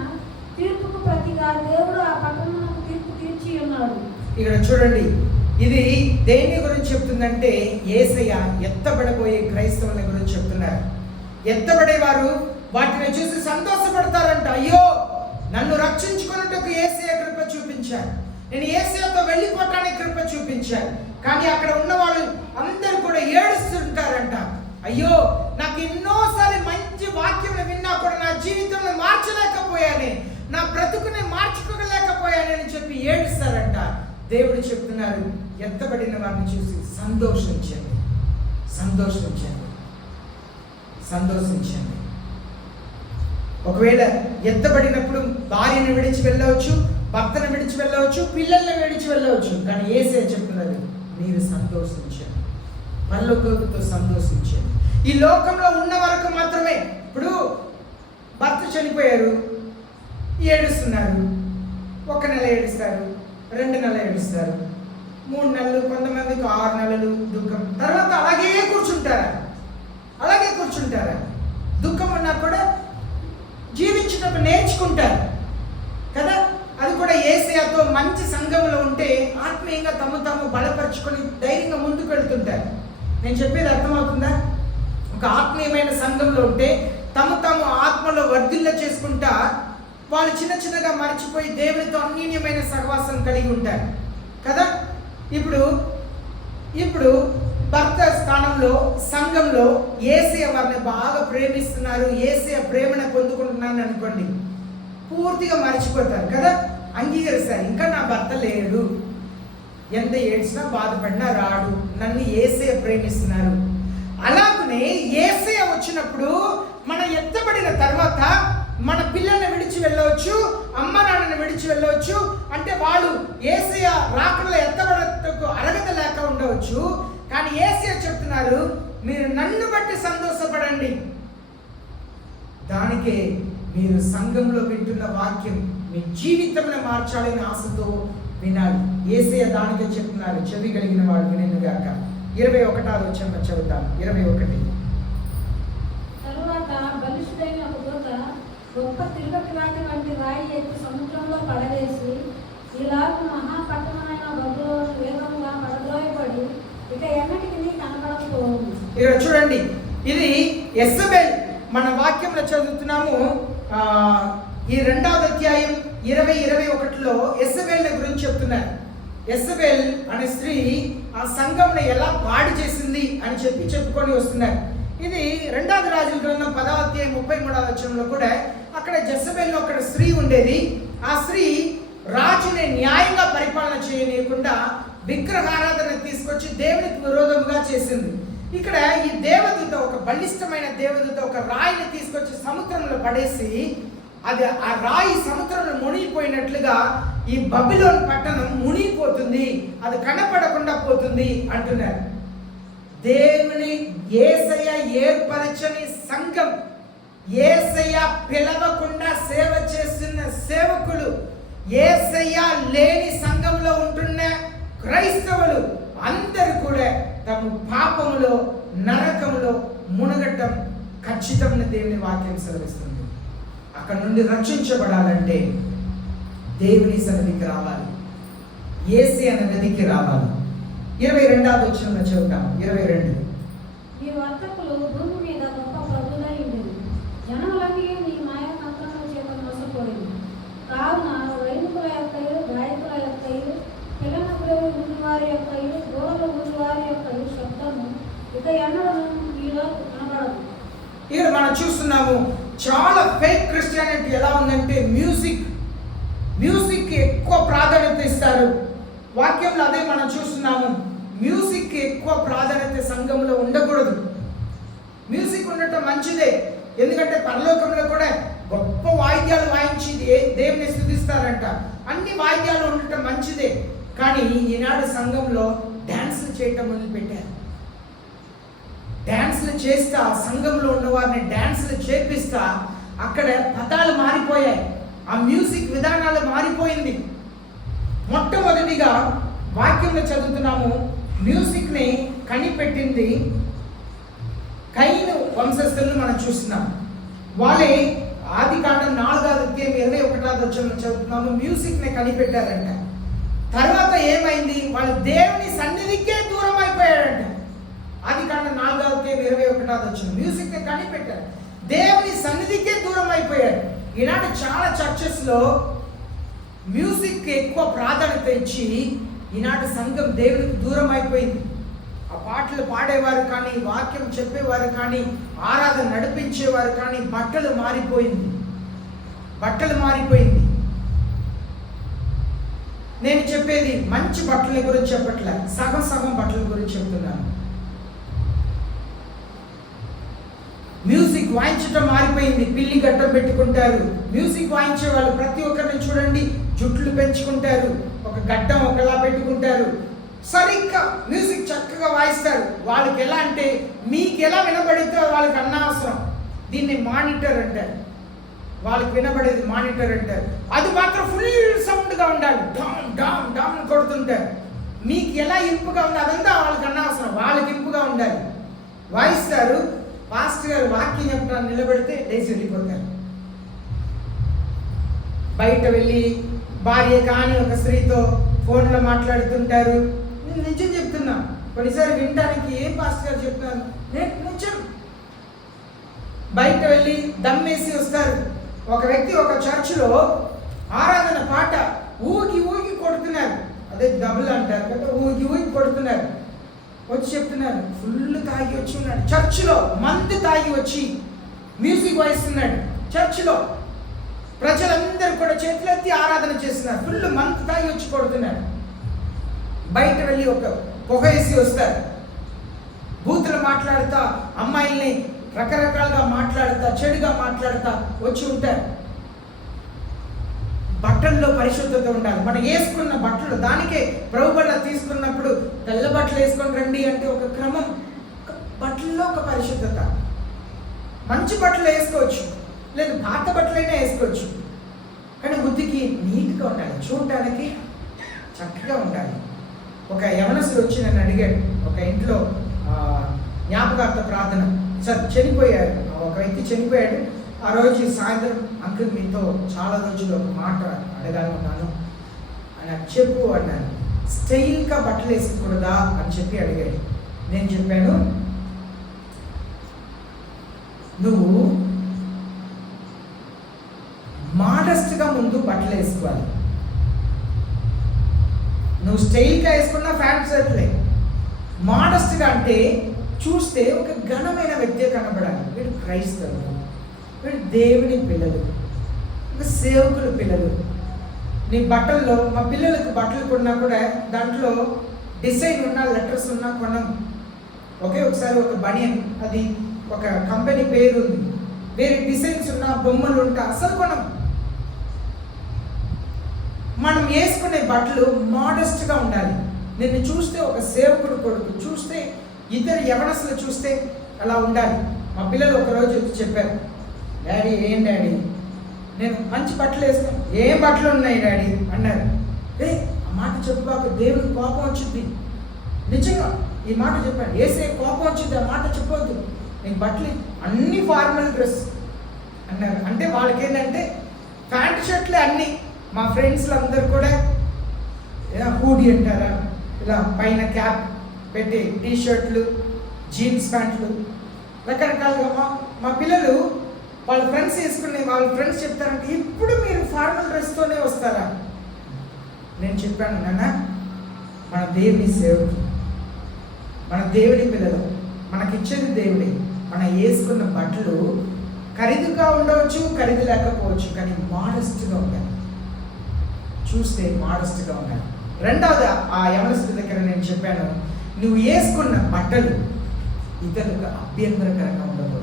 తీర్పుకు ప్రతిగా దేవుడు ఆ పట్టణమునకు తీర్పు తీర్చి ఉన్నాడు. ఇక్కడ చూడండి, ఇది దేని గురించి చెప్తుందంటే యేసయ్య ఎత్తబడబోయే క్రైస్తవుల గురించి చెప్తున్నారు. ఎత్తబడేవారు వాటిని చూసి సంతోషపడతారంట. అయ్యో, నన్ను రక్షించుకున్నట్టుకు యేసయ్య కృప చూపించారు, నేను యేసయ్యతో వెళ్ళిపోవటానికి కృప చూపించాను. కానీ అక్కడ ఉన్న వాళ్ళు అందరూ కూడా ఏడుస్తుంటారంట. అయ్యో, నాకు ఎన్నోసార్లు మంచి వాక్యం విన్నా కూడా నా జీవితంలో మార్చలేకపోయానే, నా బ్రతుకుని మార్చుకోలేకపోయానని చెప్పి ఏడుస్తారంట. దేవుడు చెప్తున్నారు, ఎత్తబడిన వారిని చూసి సంతోషించండి, సంతోషించండి, సంతోషించండి. ఒకవేళ ఎత్తబడినప్పుడు భార్యను విడిచి వెళ్ళవచ్చు, భర్తను విడిచి వెళ్ళవచ్చు, పిల్లల్ని విడిచి వెళ్ళవచ్చు, కానీ యేసయ్య చెప్తున్నారు, మీరు సంతోషించండి, పరలోకంతో సంతోషించండి. ఈ లోకంలో ఉన్న వరకు మాత్రమే. ఇప్పుడు భర్త చనిపోయారు, ఏడుస్తున్నారు, 1 నెల ఏడుస్తారు, 2 నెలలు ఏడుస్తారు, 3 నెలలు, కొంతమందికి 6 నెలలు దుఃఖం, తర్వాత అలాగే కూర్చుంటారా? జీవించడం నేర్చుకుంటారు కదా. అది కూడా యేసయ్యతో మంచి సంఘంలో ఉంటే ఆత్మీయంగా తాము బలపరుచుకొని ధైర్యంగా ముందుకు వెళ్తుంటారు. నేను చెప్పేది అర్థమవుతుందా? ఒక ఆత్మీయమైన సంఘంలో ఉంటే తాము ఆత్మలో వర్ధిల్ల చేసుకుంటా వాళ్ళు చిన్నగా మర్చిపోయి దేవునితో అన్యోన్యమైన సహవాసం కలిగి ఉంటారు కదా. ఇప్పుడు భర్త స్థానంలో సంఘంలో యేసయ్య వారిని బాగా ప్రేమిస్తున్నారు, యేసయ్య ప్రేమను పొందుకుంటున్నాను అనుకోండి, పూర్తిగా మర్చిపోతారు కదా. అంగీకరిస్తారు, ఇంకా నా భర్త లేడు, ఎంత ఏడ్చినా బాధపడినా రాడు, నన్ను యేసయ్య ప్రేమిస్తున్నారు. అలాగనే యేసయ్య వచ్చినప్పుడు మన ఎత్తబడిన తర్వాత మన పిల్లల్ని విడిచి వెళ్ళవచ్చు, అమ్మ నాన్నని విడిచి వెళ్ళవచ్చు. అంటే వాళ్ళు యేసయ్య రాకడలో ఎత్తబడటకు అర్హత లేక ఉండవచ్చు. కానీ యేసయ్య చెప్తున్నారు, మీరు నన్ను బట్టి సంతోషపడండి. దానికే మీరు సంఘంలో వింటున్న వాక్యం మీ జీవితంలో మార్చాలని ఆశతో వినాలి. యేసయ్య దానికే చెప్తున్నారు, చెవి కలిగిన వాడు విననుగాక. 21వ వచనం చదువుతాం. 21. తరువాత బలిష్ఠుడైన ఒక దూత గొప్ప తిరుపతి రాతి వంటి రాయి ఎత్తి సముద్రంలో పడవేసి, ఈలాగు మహాపట్టణమైన బబులోను వేగంగా పడద్రోయబడి ఇక ఎన్నటికి కనబడకపోవును. ఇక్కడ చూడండి, ఇది యెజబెల్. మన వాక్యంలో చదువుతున్నాము ఈ 2వ అధ్యాయం 20-21లో యెజబెల్ గురించి చెప్తున్నారు. యెజబెల్ అనే స్త్రీ ఆ సంఘంలో ఎలా పాడు చేసింది అని చెప్పుకొని వస్తున్నారు. ఇది 2వ రాజుల గ్రంథం 10వ అధ్యాయం 33వ వచనంలో కూడా అక్కడ జెజబెల్ అక్కడ స్త్రీ ఉండేది. ఆ స్త్రీ రాజుని న్యాయంగా పరిపాలన చేయనీయకుండా విగ్రహారాధన తీసుకొచ్చి దేవునికి విరోధముగా చేసింది. ఇక్కడ ఈ దేవదూత, ఒక బలిష్టమైన దేవదూత ఒక రాయిని తీసుకొచ్చి సముద్రంలో పడేసి అది ఆ రాయి సముద్రంలో మునిగిపోయినట్లుగా ఈ బబిలోన్ పట్టణం మునిగిపోతుంది, అది కనపడకుండా పోతుంది అంటున్నారు. దేవుని యేసయ్య ఏర్పరచని సంఘం, యేసయ్య పిలవకుండా సేవ చేస్తున్న సేవకులు, యేసయ్య లేని సంఘంలో ఉంటున్న క్రైస్తవులు అందరూ కూడా తమ పాపములో నరకములో మునగటం ఖచ్చితమైన దేవుని వాక్యం సెలవిస్తుంది. అక్కడ నుండి రక్షించబడాలంటే దేవుని సన్నిధికి రావాలి, యేసయ్య నదికి రావాలి. 22వ వచనంలో చదువుతాం. 22. ఈ వర్తకులు భూమి మీద గొప్ప ప్రభులై ఉండేది, జనములన్నీ నీ మాయ మంత్రముల చేత మోసపోయింది. కావున వైదికుల యొక్కయు, గాయకుల యొక్కయు, పిల్లనప్పుడు వారి యొక్కయు, గోడలు వారి యొక్కయు శబ్దము ఇక ఎన్నడూ మీలో కనబడదు. ఇక్కడ మనం చూస్తున్నాము చాలా ఫేక్ క్రిస్టియానిటీ ఎలా ఉందంటే మ్యూజిక్ ఎక్కువ ప్రాధాన్యత ఇస్తారు. వాక్యంలో అదే మనం చూస్తున్నాము. మ్యూజిక్ ఎక్కువ ప్రాధాన్యత సంఘంలో ఉండకూడదు. మ్యూజిక్ ఉండటం మంచిదే, ఎందుకంటే పరలోకంలో కూడా గొప్ప వాయిద్యాలు వాయించి దేవుని స్తుతిస్తారంట. అన్ని వాయిద్యాలు ఉండటం మంచిదే. కానీ ఈనాడు సంఘంలో డ్యాన్సులు చేయటం మొదలుపెట్టారు. డ్యాన్సులు చేస్తా సంఘంలో ఉన్న వారిని డ్యాన్సులు చేపిస్తా అక్కడ పదాలు మారిపోయాయి, ఆ మ్యూజిక్ విధానాలు మారిపోయింది. మొట్టమొదటిగా వాక్యంలో చదువుతున్నాము, మ్యూజిక్ని కనిపెట్టింది కయీను వంశస్థులను మనం చూస్తున్నాం. వాళ్ళే ఆదికాండం 4వ అధ్యాయం 21వ వచనంలో చదువుతున్నాము, మ్యూజిక్ని కనిపెట్టారంట. తర్వాత ఏమైంది? వాళ్ళు దేవుని సన్నిధికే దూరం అయిపోయారంట. ఆదికాండం 4వ అధ్యాయం 21వ వచనం, మ్యూజిక్ని కనిపెట్టారు, దేవుని సన్నిధికే దూరం అయిపోయారు. ఈనాడు చాలా చర్చెస్లో మ్యూజిక్ ఎక్కువ ప్రాధాన్యత ఇచ్చి ఈనాటి సంఘం దేవునికి దూరం అయిపోయింది. ఆ పాటలు పాడేవారు కానీ, వాక్యం చెప్పేవారు కానీ, ఆరాధన నడిపించేవారు కానీ బట్టలు మారిపోయింది. నేను చెప్పేది మంచి బట్టల గురించి చెప్పట్లే, సగం బట్టల గురించి చెప్తున్నాను. మ్యూజిక్ వాయించడం మారిపోయింది. పిల్లి గట్టం పెట్టుకుంటారు. మ్యూజిక్ వాయించే వాళ్ళు ప్రతి ఒక్కరిని చూడండి, జుట్లు పెంచుకుంటారు, ఒక గడ్డం ఒకలా పెట్టుకుంటారు, సరిగ్గా మ్యూజిక్ చక్కగా వాయిస్తారు. వాళ్ళకి ఎలా అంటే మీకు ఎలా వినబడితే వాళ్ళకి అనవసరం. దీన్ని మానిటర్ అంటారు, వాళ్ళకి వినబడేది మానిటర్ అంటారు. అది మాత్రం ఫుల్ సౌండ్గా ఉండాలి, డామ్ డామ్ డామ్ కొడుతుంటారు. మీకు ఎలా ఇంపుగా ఉంది అదంతా వాళ్ళకి అనవసరం, వాళ్ళకి ఇంపుగా ఉండాలి. వాయిస్తారు. పాస్టర్ గారు వాక్యం చెప్పడానికి నిలబెడితే లేచి వెళ్ళిపోతారు. బయట వెళ్ళి భార్య కానీ ఒక స్త్రీతో ఫోన్లో మాట్లాడుతుంటారు. నేను నిజం చెప్తున్నా, కొన్నిసారి వినడానికి ఏం పాస్టర్ గారు చెప్తున్నాను, నేను నిజం. బయట వెళ్ళి దమ్మేసి వస్తారు. ఒక వ్యక్తి ఒక చర్చిలో ఆరాధన పాట ఊగి ఊగి కొడుతున్నారు, అదే డబుల్ అంటారు కదా, ఊగి ఊగి కొడుతున్నారు. వచ్చి చెప్తున్నారు, ఫుల్ తాగి వచ్చి ఉన్నాడు చర్చిలో, మందు తాగి వచ్చి మ్యూజిక్ వాయిస్తున్నాడు చర్చిలో. ప్రజలందరూ కూడా చేతులెత్తి ఆరాధన చేస్తున్నారు, ఫుల్ మందు తాగి వచ్చి కొడుతున్నాడు. బయట వెళ్ళి ఒక పొగ వేసి వస్తారు, బూతులు మాట్లాడుతా, అమ్మాయిల్ని రకరకాలుగా మాట్లాడుతా, చెడుగా మాట్లాడుతా వచ్చి ఉంటారు. బట్టల్లో పరిశుద్ధత ఉండాలి. మనం వేసుకున్న బట్టలు, దానికే ప్రభుబల్ల తీసుకున్నప్పుడు తెల్ల బట్టలు వేసుకొని రండి అంటే ఒక క్రమం. బట్టల్లో ఒక పరిశుద్ధత. మంచి బట్టలు వేసుకోవచ్చు, లేదు పాత బట్టలైనా వేసుకోవచ్చు, కానీ బుద్ధికి నీట్గా ఉండాలి, చూడటానికి చక్కగా ఉండాలి. ఒక యవనస్తుడు వచ్చి నన్ను అడిగాడు, ఒక ఇంట్లో జ్ఞాపకార్థ ప్రార్థన, సార్ చనిపోయారు, ఒక వ్యక్తి చనిపోయాడు. ఆ రోజు సాయంత్రం, అంకుల్ మీతో చాలా రోజులు ఒక మాట అడగాలనున్నాను అని చెప్పు అన్నాను. స్టైల్గా బట్టలు వేసుకోకూడదా అని చెప్పి అడిగాడు. నేను చెప్పాను, నువ్వు మాడెస్ట్గా ముందు బట్టలు వేసుకోవాలి. నువ్వు స్టైల్గా వేసుకున్న ఫ్యాంట్ షర్ట్లే. మాడెస్ట్గా అంటే చూస్తే ఒక ఘనమైన వ్యక్తి కనబడాలి. వీడు క్రైస్తవుడు, వీడు దేవుని పిల్లలు, ఒక సేవకుల పిల్లలు. నీ బట్టల్లో, మా పిల్లలకు బట్టలు కొన్నా కూడా దాంట్లో డిజైన్ ఉన్న లెటర్స్ ఉన్నా కొనం. ఒకసారి ఒక బనియన్, అది ఒక కంపెనీ పేరు ఉంది, వేరే డిజైన్స్ ఉన్న బొమ్మలు ఉంటా అసలు కొనం. మనం వేసుకునే బట్టలు మోడెస్ట్గా ఉండాలి. నిన్ను చూస్తే ఒక సేవకుడు కొడుకు, చూస్తే ఇద్దరు యవనస్తులు చూస్తే అలా ఉండాలి. మా పిల్లలు ఒకరోజు చెప్పారు, డాడీ ఏం డాడీ నేను మంచి బట్టలు వేసుకున్నాను, ఏం బట్టలు ఉన్నాయి డాడీ అన్నారు. ఆ మాట చెప్పాక దేవుడికి కోపం వచ్చింది. నిజంగా ఈ మాట చెప్పాను, వేసే కోపం వచ్చింది, ఆ మాట చెప్పవద్దు, నీకు బట్టలు అన్ని ఫార్మల్ డ్రెస్ అన్నారు. అంటే వాళ్ళకి ఏంటంటే ప్యాంట్ షర్ట్లే అన్నీ. మా ఫ్రెండ్స్లు అందరు కూడా హూడీ అంటారా, ఇలా పైన క్యాప్ పెట్టి టీ షర్ట్లు, జీన్స్ ప్యాంట్లు, రకరకాలుగా. మా పిల్లలు వాళ్ళ ఫ్రెండ్స్ వేసుకునే, వాళ్ళ ఫ్రెండ్స్ చెప్తారంటే ఇప్పుడు మీరు ఫార్మల్ డ్రెస్తోనే వస్తారా? నేను చెప్పాను, నాన్న మన దేవుని సేవకులు, మన దేవుడి పిల్లలు, మనకిచ్చేది దేవుడే. మనం వేసుకున్న బట్టలు ఖరీదుగా ఉండవచ్చు, ఖరీదు లేకపోవచ్చు, కానీ మోడెస్ట్గా ఉండాలి. చూస్తే మోడెస్ట్గా ఉండాలి. రెండవది, ఆ యవనస్తుడి దగ్గర నేను చెప్పాను, నువ్వు వేసుకున్న బట్టలు ఇతరులకు అభ్యంతరకరంగా ఉండకూడదు.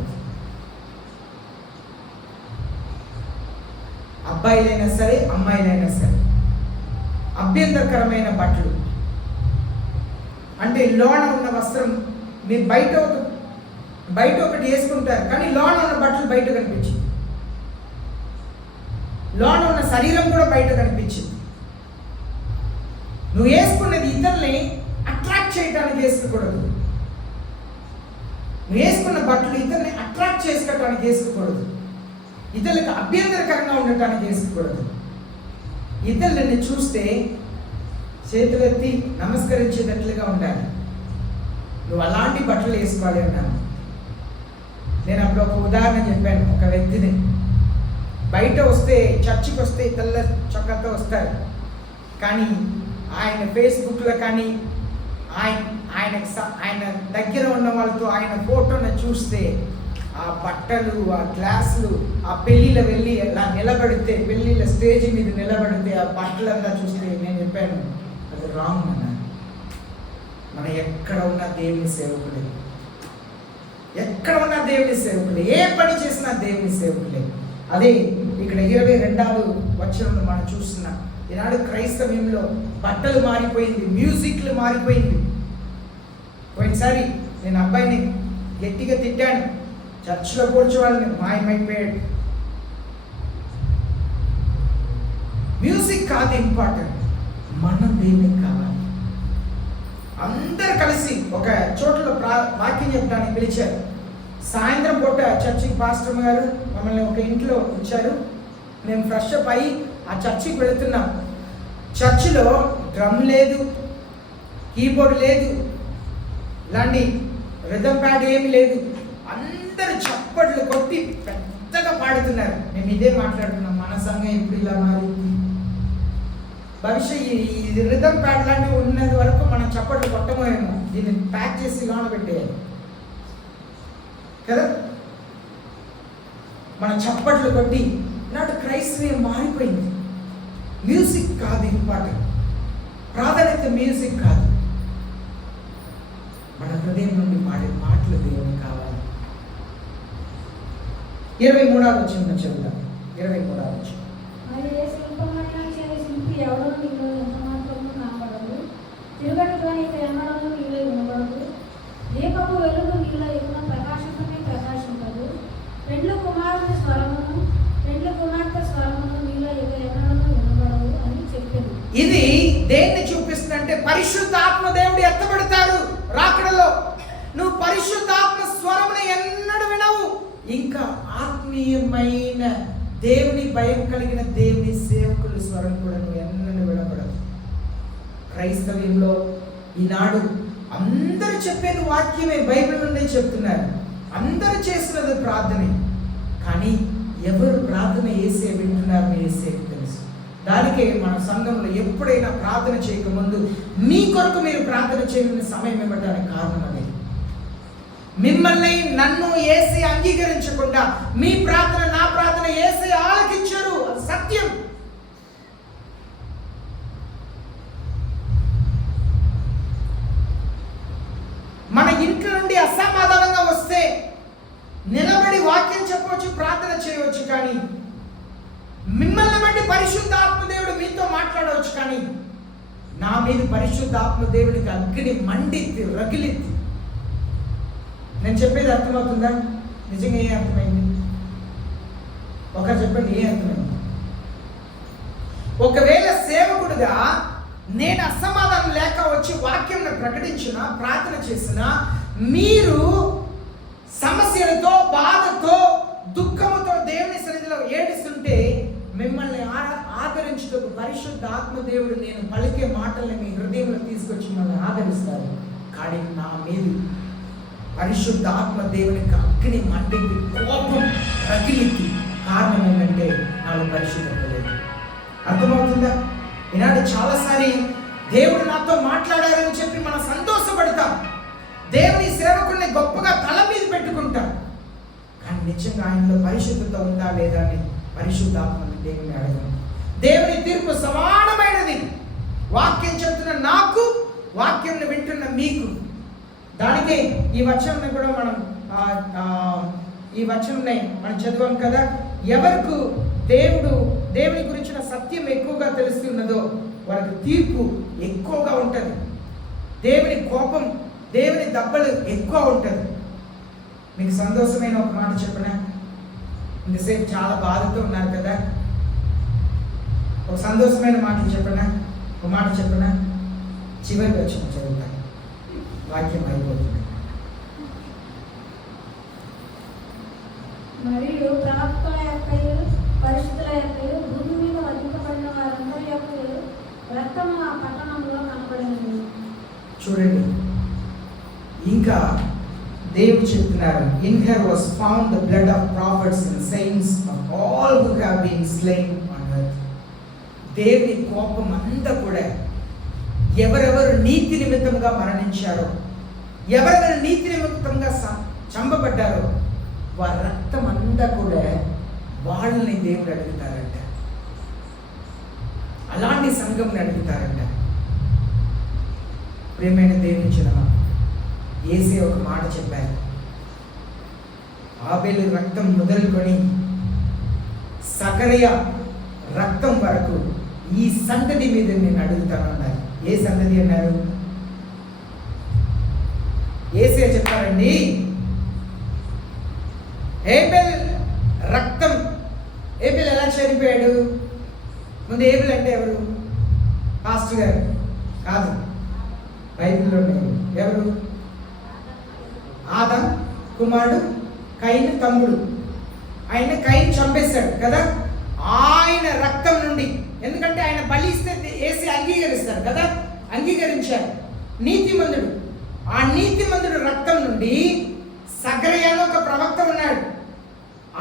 అబ్బాయిలైనా సరే, అమ్మాయిలైనా సరే, అభ్యంతరకరమైన బట్టలు అంటే లోన ఉన్న వస్త్రం మీరు బయట ఒకటి వేసుకుంటారు, కానీ లోన ఉన్న బట్టలు బయట కనిపించింది, లోన ఉన్న శరీరం కూడా బయట కనిపించింది. నువ్వు వేసుకున్నది ఇతరుల్ని అట్రాక్ట్ చేయడానికి వేసుకోకూడదు. నువ్వు వేసుకున్న బట్టలు ఇతరుల్ని అట్రాక్ట్ చేసుకోవడానికి వేసుకోకూడదు, ఇతరులకు అభ్యంతరకరంగా ఉండటానికి వేసుకోకూడదు. ఇతరులని చూస్తే చేతులెత్తి నమస్కరించేటట్లుగా ఉండాలి. నువ్వు అలాంటి బట్టలు వేసుకోవాలి అన్నాను. నేను అప్పుడు ఒక ఉదాహరణ చెప్పాను. ఒక వ్యక్తిని బయట వస్తే, చర్చికి వస్తే తెల్ల చొక్కాతో వస్తారు, కానీ ఆయన ఫేస్బుక్లో కానీ ఆయన దగ్గర ఉన్న వాళ్ళతో ఆయన ఫోటోను చూస్తే ఆ బట్టలు, ఆ గ్లాసులు, ఆ పెళ్ళిలో వెళ్ళి అలా నిలబడితే, పెళ్ళిళ్ళ స్టేజ్ మీద నిలబడితే ఆ బట్టలంతా చూస్తే నేను చెప్పాను, అది రాంగ్ అన్న. మనం ఎక్కడ ఉన్న దేవుని సేవకులే, ఎక్కడ ఉన్న దేవుని సేవకులే, ఏ పని చేసినా దేవుని సేవకులే. అదే ఇక్కడ 22వ వచనంలో మనం చూస్తున్నాం. ఈనాడు క్రైస్తవ్యంలో బట్టలు మారిపోయింది, మ్యూజిక్లు మారిపోయింది. పోయినసారి నేను అబ్బాయిని గట్టిగా తిట్టాను, చర్చిలో కూర్చోవాలని మాయమైపోయాడు. మ్యూజిక్ కాదు ఇంపార్టెంట్, మనం దేవునికి కావాలి. అందరు కలిసి ఒక చోట్ల వాక్యం చెప్పడానికి పిలిచారు. సాయంత్రం పూట చర్చికి పాస్టర్ గారు మమ్మల్ని ఒక ఇంట్లో ఇచ్చారు. మేము ఫ్రెష్ అప్ అయ్యి ఆ చర్చికి వెళుతున్నాం. చర్చిలో డ్రమ్ లేదు, కీబోర్డ్ లేదు, ఇలాంటి రిథమ్ ప్యాడ్ ఏమి లేదు. అందరూ చప్పట్లు కొట్టి పెద్దగా పాడుతున్నారు. మేము ఇదే మాట్లాడుతున్నాం, మన సంఘం ఎప్పుడు ఇలా మారింది. భవిష్యత్ ఈ రిథమ్ ప్యాడ్ లాంటివి ఉన్నది వరకు మనం చప్పట్లు కొట్టమోయేమో. దీన్ని ప్యాక్ చేసి లోన పెట్టేయాలి కదా. మన చప్పట్లు కొట్టి ఇలాంటి క్రైస్తవం మారిపోయింది. మ్యూజిక్ కాదు ఇంపార్టెంట్, ప్రాధాన్యత మ్యూజిక్ కాదు, మన హృదయం నుండి పాడే పాటలు దేవుని కావాలి. 23వ వచనం చదువుదాం. 23వ వచనం. మరి ఏ శిల్పమైన శిల్పి ఎవడో నీలో ఎంత మాత్రము కనబడదు, తిరుగట్టుగా నీకు ఎన్నడూ నీలో వినబడదు, దీపపు వెలుగు నీలో ఎక్కువ ప్రకాశమే ప్రకాశింపదు, పెండ్లు కుమారుని స్వరమును పెండ్లు కుమార్తె స్వరమును నీలో ఎన్నడూ వినబడవు అని చెప్పింది. ఇది దేన్ని చూపిస్తుందంటే పరిశుద్ధాత్మ దేవుడు ఎత్తబడతాడు రాకడలో. నువ్వు పరిశుద్ధాత్మ స్వరమును ఎన్నడూ వినవు. ఇంకా ఆత్మీయమైన దేవుని భయం కలిగిన దేవుని సేవకుల స్వరం కూడా నువ్వు ఎన్నడూ వినబడదు. క్రైస్తవ్యంలో ఈనాడు అందరూ చెప్పేది వాక్యమే, బైబిల్ నుండే చెప్తున్నారు. అందరూ చేస్తున్నది ప్రార్థనే. కానీ ఎవరు ప్రార్థన యేసే వింటున్నారు యేసేకి తెలుసు. దానికే మన సంఘంలో ఎప్పుడైనా ప్రార్థన చేయకముందు మీ కొరకు మీరు ప్రార్థన చేయని సమయం ఇవ్వడానికి కారణం అనేది. మిమ్మల్ని నన్ను యేసే అంగీకరించకుండా మీ ప్రార్థన నా ప్రార్థన యేసే ఆలకించరు. అది సత్యం. మన ఇంట్లో నుండి అసమాధానంగా వస్తే నిలబడి వాక్యం చెప్పవచ్చు, ప్రార్థన చేయవచ్చు. కానీ మిమ్మల్ని బట్టి పరిశుద్ధ ఆత్మదేవుడు మీతో మాట్లాడవచ్చు. కానీ నా మీద పరిశుద్ధ ఆత్మదేవుడికి అగ్ని మండిద్ది, రగిలిద్ది. నేను చెప్పేది అర్థమవుతుందా? నిజంగా ఏ అర్థమైంది? ఒకరు చెప్పండి, ఏ అర్థమైంది? ఒకవేళ సేవకుడుగా నేను అసమాధానం లేక వచ్చి వాక్యం ప్రకటించిన, ప్రార్థన చేసిన, మీరు సమస్యలతో, బాధతో, దుఃఖముతో దేవుని సన్నిధిలో ఏడుస్తుంటే మిమ్మల్ని ఆదరించుటకు పరిశుద్ధ ఆత్మదేవుడు నేను పలికే మాటల్ని మీ హృదయంలో తీసుకొచ్చి మిమ్మల్ని ఆదరిస్తారు. కానీ నా మీద పరిశుద్ధ ఆత్మదేవునికి అగ్ని మండింది, కోపం రగిలింది. కారణం ఏంటంటే నాలో పరిశుద్ధత లేదు. అర్థమవుతుందా? ఈనాడు చాలాసారి దేవుడు నాతో మాట్లాడారని చెప్పి మనం సంతోషపడతాం, దేవుని సేవకుల్ని గొప్పగా తల మీద పెట్టుకుంటాం. కానీ నిజంగా ఆయనలో పరిశుద్ధత ఉందా లేదా అని పరిశుద్ధాత్మని దేవుని అడగం. దేవుని తీర్పు సమానమైనది. వాక్యం చెప్తున్న నాకు, వాక్యం వింటున్న మీకు. దానికి ఈ వచనం కూడా మనం ఈ వచనం మనం చదివాం కదా. ఎవరికి దేవుని గురించిన సత్యం ఎక్కువగా తెలుస్తున్నదో వారికి తీర్పు ఎక్కువగా ఉంటుంది. దేవుని కోపం, దేవుని దెబ్బలు ఎక్కువ ఉంటుంది. మీకు సంతోషమైన ఒక మాట చెప్పనా? ఇంతసేపు చాలా బాధతో ఉన్నారు కదా. ఒక సంతోషమైన మాట చెప్పనా? ఒక మాట చెప్పనా? చివరికి వచ్చి చదువుతాను, వాక్యం అయిపోతుంది. మరియు ప్రవక్తల యొక్కయు పరిశుద్ధుల యొక్కయు భూమి మీద వధింపబడిన వారందరి యొక్కయు రక్తము ఆ పట్టణంలో కనబడినది. చూడండి, ఇంకా దేవుడు చెప్తున్నారు, in her was found the blood of prophets and saints of all who have been slain on earth. దేవుని కోపం అంతా కూడా ఎవరెవరు నీతి నిమిత్తంగా మరణించారో, ఎవరెవరు నీతి నిమిత్తంగా చంపబడ్డారో వారి రక్తం అంతా కూడా వాళ్ళని దేవుడు అడుగుతారంట. అలాంటి సంఘంని అడుగుతారంట. ప్రేమైన దేవుని జనమా, యేసే ఒక మాట చెప్పారు, ఆబేలు రక్తం మొదలుకొని సకరయ రక్తం వరకు ఈ సంతతి మీద నేను అడుగుతాను అన్నారు. ఏ సంతతి అన్నారు? యేసే చెప్పారండి, ఏబెల్ రక్తం. ఏబెల్ ఎలా చనిపోయాడు? ముందు ఏబెల్ అంటే ఎవరు? పాస్టర్ గారు కాదు, బైబిల్లో ఎవరు? ఆదాం కుమారుడు, కయీను తమ్ముడు. ఆయన కయీను చంపేశాడు కదా. ఆయన రక్తం నుండి, ఎందుకంటే ఆయన బలి ఇస్తే యేసు అంగీకరిస్తారు కదా, అంగీకరించారు. నీతిమంతుడు, ఆ నీతిమంతుడు రక్తం నుండి సగరయ్య అని ఒక ప్రవక్త ఉన్నాడు,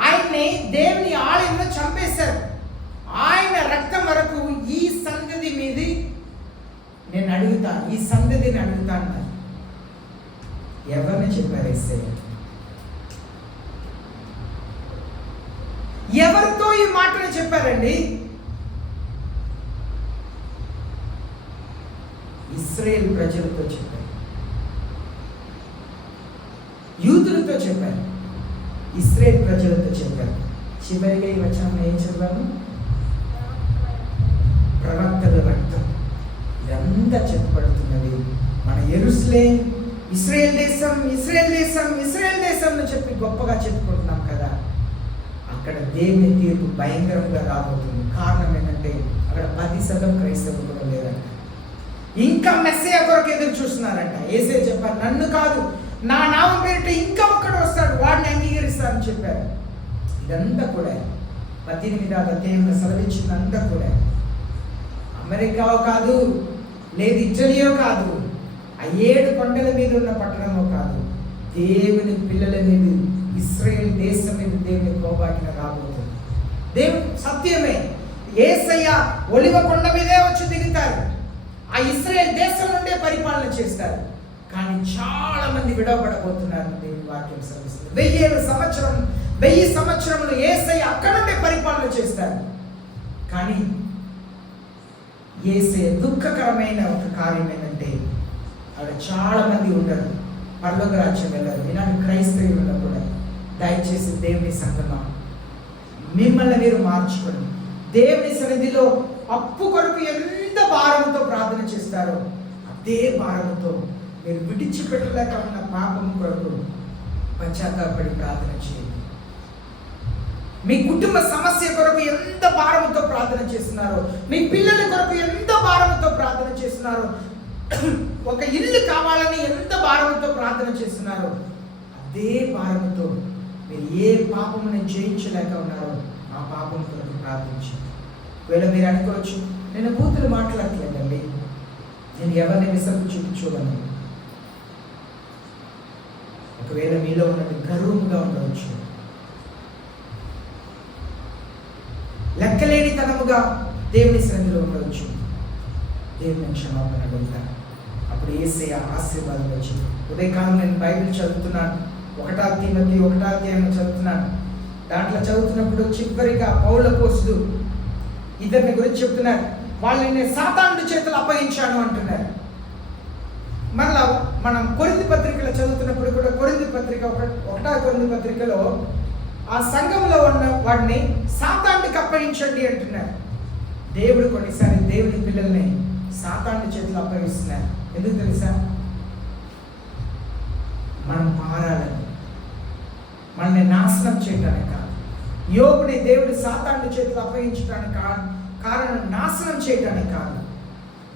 ఆయన్ని దేవుని ఆలయంలో చంపేశారు. ఆయన రక్తం వరకు ఈ సంగతి మీది నేను అడుగుతా, ఈ సంగతిని అడుగుతా అన్నారు. ఎవరిని చెప్పారు యేసయ్య? ఎవరితో ఈ మాటను చెప్పారండి? ఇశ్రాయేల్ ప్రజలతో చెప్పారు, యూదులతో చెప్పారు, ఇశ్రాయేల్ ప్రజలతో చెప్పారు. చివరిగా ఈ వచనం ఏం చదివాము? ప్రవక్తల రక్తం. ఇదంతా చెప్పబడుతున్నది మన యెరూషలేం, ఇశ్రాయేల్ దేశం, ఇశ్రాయేల్ దేశం, ఇశ్రాయేల్ దేశం అని చెప్పి గొప్పగా చెప్పుకుంటున్నాం కదా. అక్కడ దేవుని తీర్పు భయంకరంగా రాబోతుంది. కారణం ఏంటంటే అక్కడ 10% క్రైస్తవులు కూడా లేరంట. ఇంకా మెస్సయ్య కొరకు ఎదురు చూస్తున్నారంట. యేసయ్య చెప్పారు, నన్ను కాదు, నా నామం పేరిట ఇంకా ఒక్కడు వస్తాడు, వాడిని అంగీకరిస్తారని చెప్పారు. ఇదంతా కూడా 18వ అధ్యాయంలో సెలవించిందంతా కూడా అమెరికాలో కాదు, లేదు ఇటలీయో కాదు, ఆ 7 కొండల మీద ఉన్న పట్టణమో కాదు, దేవుని పిల్లల మీద, ఇశ్రాయేల్ దేశం మీద దేవుని కోపాగ్ని రాబోతుంది. దేవుడు సత్యమే. యేసయ్య ఒలివ కొండ మీదే వచ్చి దిగుతారు, ఆ ఇశ్రాయేల్ దేశం నుండే పరిపాలన చేస్తారు. కానీ చాలా మంది విడవబడబోతున్నారు. దేవుని వాక్యం సెలవిస్తుంది. 1000 సంవత్సరములు యేసయ్య అక్కడ నుండే పరిపాలన చేస్తారు. కానీ యేసయ్య దుఃఖకరమైన ఒక కార్యం ఏంటంటే అక్కడ చాలా మంది ఉండరు, పరలోక రాజ్యం వెళ్ళరు. ఇలాంటి క్రైస్తవులు కూడా దయచేసి దేవుని సంగమా, మిమ్మల్ని మీరు మార్చుకోండి. దేవుని సన్నిధిలో అప్పు కొరకు ఎంత భారంతో ప్రార్థన చేస్తారో అదే భారంతో మీరు విడిచిపెట్టలేక ఉన్న పాపం కొరకు పశ్చాత్తాపడి ప్రార్థన చేయండి. మీ కుటుంబ సమస్య కొరకు ఎంత భారంతో ప్రార్థన చేస్తున్నారో, మీ పిల్లల కొరకు ఎంత భారంతో ప్రార్థన చేస్తున్నారో, ఒక ఇల్లు కావాలని ఎంత భారంతో ప్రార్థన చేస్తున్నారో అదే భారంతో మీరు ఏ పాపమును జయించలేక ఉన్నారో ఆ పాపం కొరకు ప్రార్థించండి. ఒకవేళ మీరు అనుకోవచ్చు, నేను బూతులు మాట్లాడట్లేదండి, నేను ఎవరిని విసర్పు చూపించుకోను. ఒకవేళ మీలో ఉన్నది గర్వముగా ఉండవచ్చు, లెక్కలేనితనముగా దేవుని సన్నిధిలో ఉండవచ్చు. దేవుని క్షమాపణ అడుగుతాను. అప్పుడు యేసయ్య ఆశీర్వాదం వచ్చింది. ఉదయకాలం నేను బైబిల్ చదువుతున్నాను, 1వ తిమోతి 1వ అధ్యాయం చదువుతున్నాను. దాంట్లో చదువుతున్నప్పుడు చివరిగా పౌలు అపోస్తలుడు ఇద్దరిని గురించి చెప్తున్నారు. వాళ్ళని నేను సాతానుడి చేతులు అప్పగించాను అంటున్నారు. మరలా మనం కొరింథీ పత్రికలో చదువుతున్నప్పుడు కూడా కొరింథీ పత్రిక 1వ కొరింథీ పత్రికలో ఆ సంఘంలో ఉన్న వాడిని సాతానుడికి అప్పగించండి అంటున్నారు. దేవుడు కొన్నిసార్లు దేవుని పిల్లల్ని సాతానుడి చేతులు అప్పగిస్తున్నారు. ఎందుకు తెలుసా? మనం మారాలని, మనల్ని నాశనం చేయడానికి కాదు. యోబుని దేవుడు సాతానుడి చేతులు అప్పగించడానికి కారణం నాశనం చేయడానికి కాదు,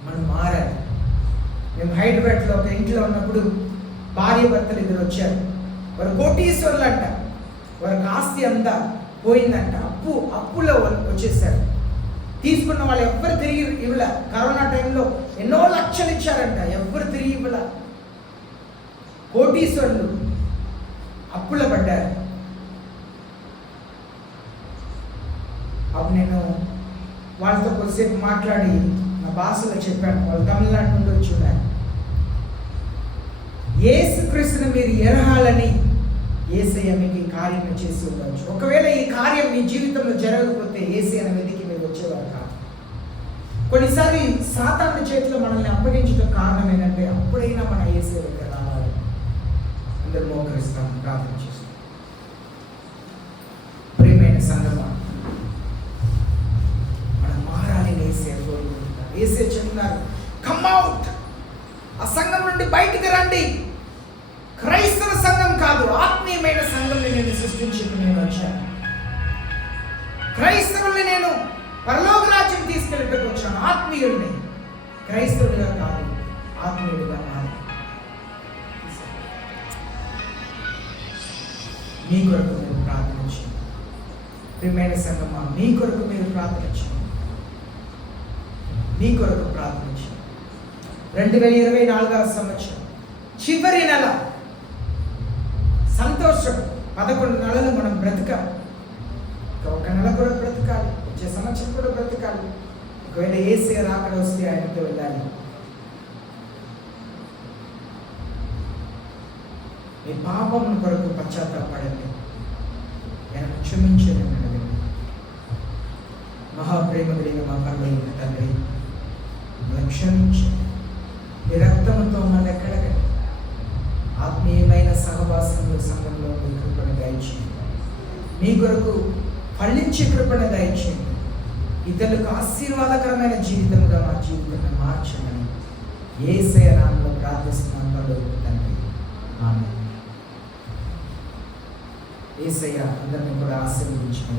మనం మారాలి. మేము హైదరాబాద్లో ఒక ఇంట్లో ఉన్నప్పుడు భార్య భర్తలు ఇద్దరు వచ్చారు. వారు కోటీశ్వరులు అంట, వారికి ఆస్తి అంతా పోయిందంట, అప్పులో వచ్చేసారు. తీసుకున్న వాళ్ళు ఎవ్వరు తిరిగి ఇవ్వల. కరోనా టైంలో ఎన్నో లక్షలు ఇచ్చారంట, ఎవ్వరు తిరిగి ఇవ్వల. కోటీశ్వరులు అప్పుల పడ్డారు. అప్పుడు నేను వాళ్ళతో కొద్దిసేపు మాట్లాడి నా భాషలో చెప్పాను. వాళ్ళు తమిళనాడు నుండి వచ్చి ఉన్నారు. యేసుక్రీస్తుని మీరు ఎరగాలని యేసయ్య మీకు ఈ కార్యం చేసి ఉండవచ్చు. ఒకవేళ ఈ కార్యం మీ జీవితంలో జరగకపోతే యేసయ్యను వెతికి మీరు వచ్చేవారు కాదు. కొన్నిసారి సాతాను చేతిలో మనల్ని అప్పగించడం కారణం ఏంటంటే అప్పుడైనా మన యేసయ్య దగ్గర రావాలి. అందరూ మోకరిస్తాం, ప్రార్థన చేస్తాం. ప్రియమైన సంగమా, మనం మారాలి. యేసయ్య కోరుకుంటున్నారు. యేసయ్య చెప్తున్నారు, కమ్ అవుట్, ఆ సంఘం నుండి బయటికి రండి. క్రైస్తవ సంఘం కాదు, ఆత్మీయమైన సంఘంని నేను సృష్టించుకుని నేను వచ్చాను. క్రైస్తవుల్ని నేను పరలోక రాజ్యం తీసుకెళ్ళటకు వచ్చాను. ఆత్మీయుడిని, క్రైస్తవుడిగా కాదు, ఆత్మీయుడిగా మారి మీ కొరకు నేను ప్రార్థించాను. ప్రియమైన సంగమా, మీ కొరకు మీరు ప్రార్థన చేయండి. మీ కొరకు ప్రార్థన చేయండి. 2024వ సంవత్సరం చివరి నెల సంతోషం. 11 నెలలు మనం బ్రతకాలి. ఒక నెల కూడా బ్రతకాలి, వచ్చే సంవత్సరం కూడా బ్రతకాలి. ఒకవేళ యేసయ్య రాకడ వస్తే ఆయనతో వెళ్ళాలి. మీ పాపం కొరకు పశ్చాత్తాపడండి, ఆయన క్షమించండి. మహాప్రేమ కలిగిన మా పరలోకపు తండ్రి, మమ్మల్ని క్షమించండి. మీ రక్తంతో మళ్ళీ కడగండి. ఆత్మీయమైన సహవాసంలో సంఘంలో మీ కృపను దయచేయండి. మీ కొరకు ఫలించే కృపను దయచేయండి. ఇతరులకు ఆశీర్వాదకరమైన జీవితంగా మా జీవితాన్ని మార్చమని యేసయ్య నామములో ప్రార్థిస్తున్నాం పరలోకపు తండ్రి. ఆమేన్. యేసయ్య అందరిని కూడా ఆశీర్వదించమని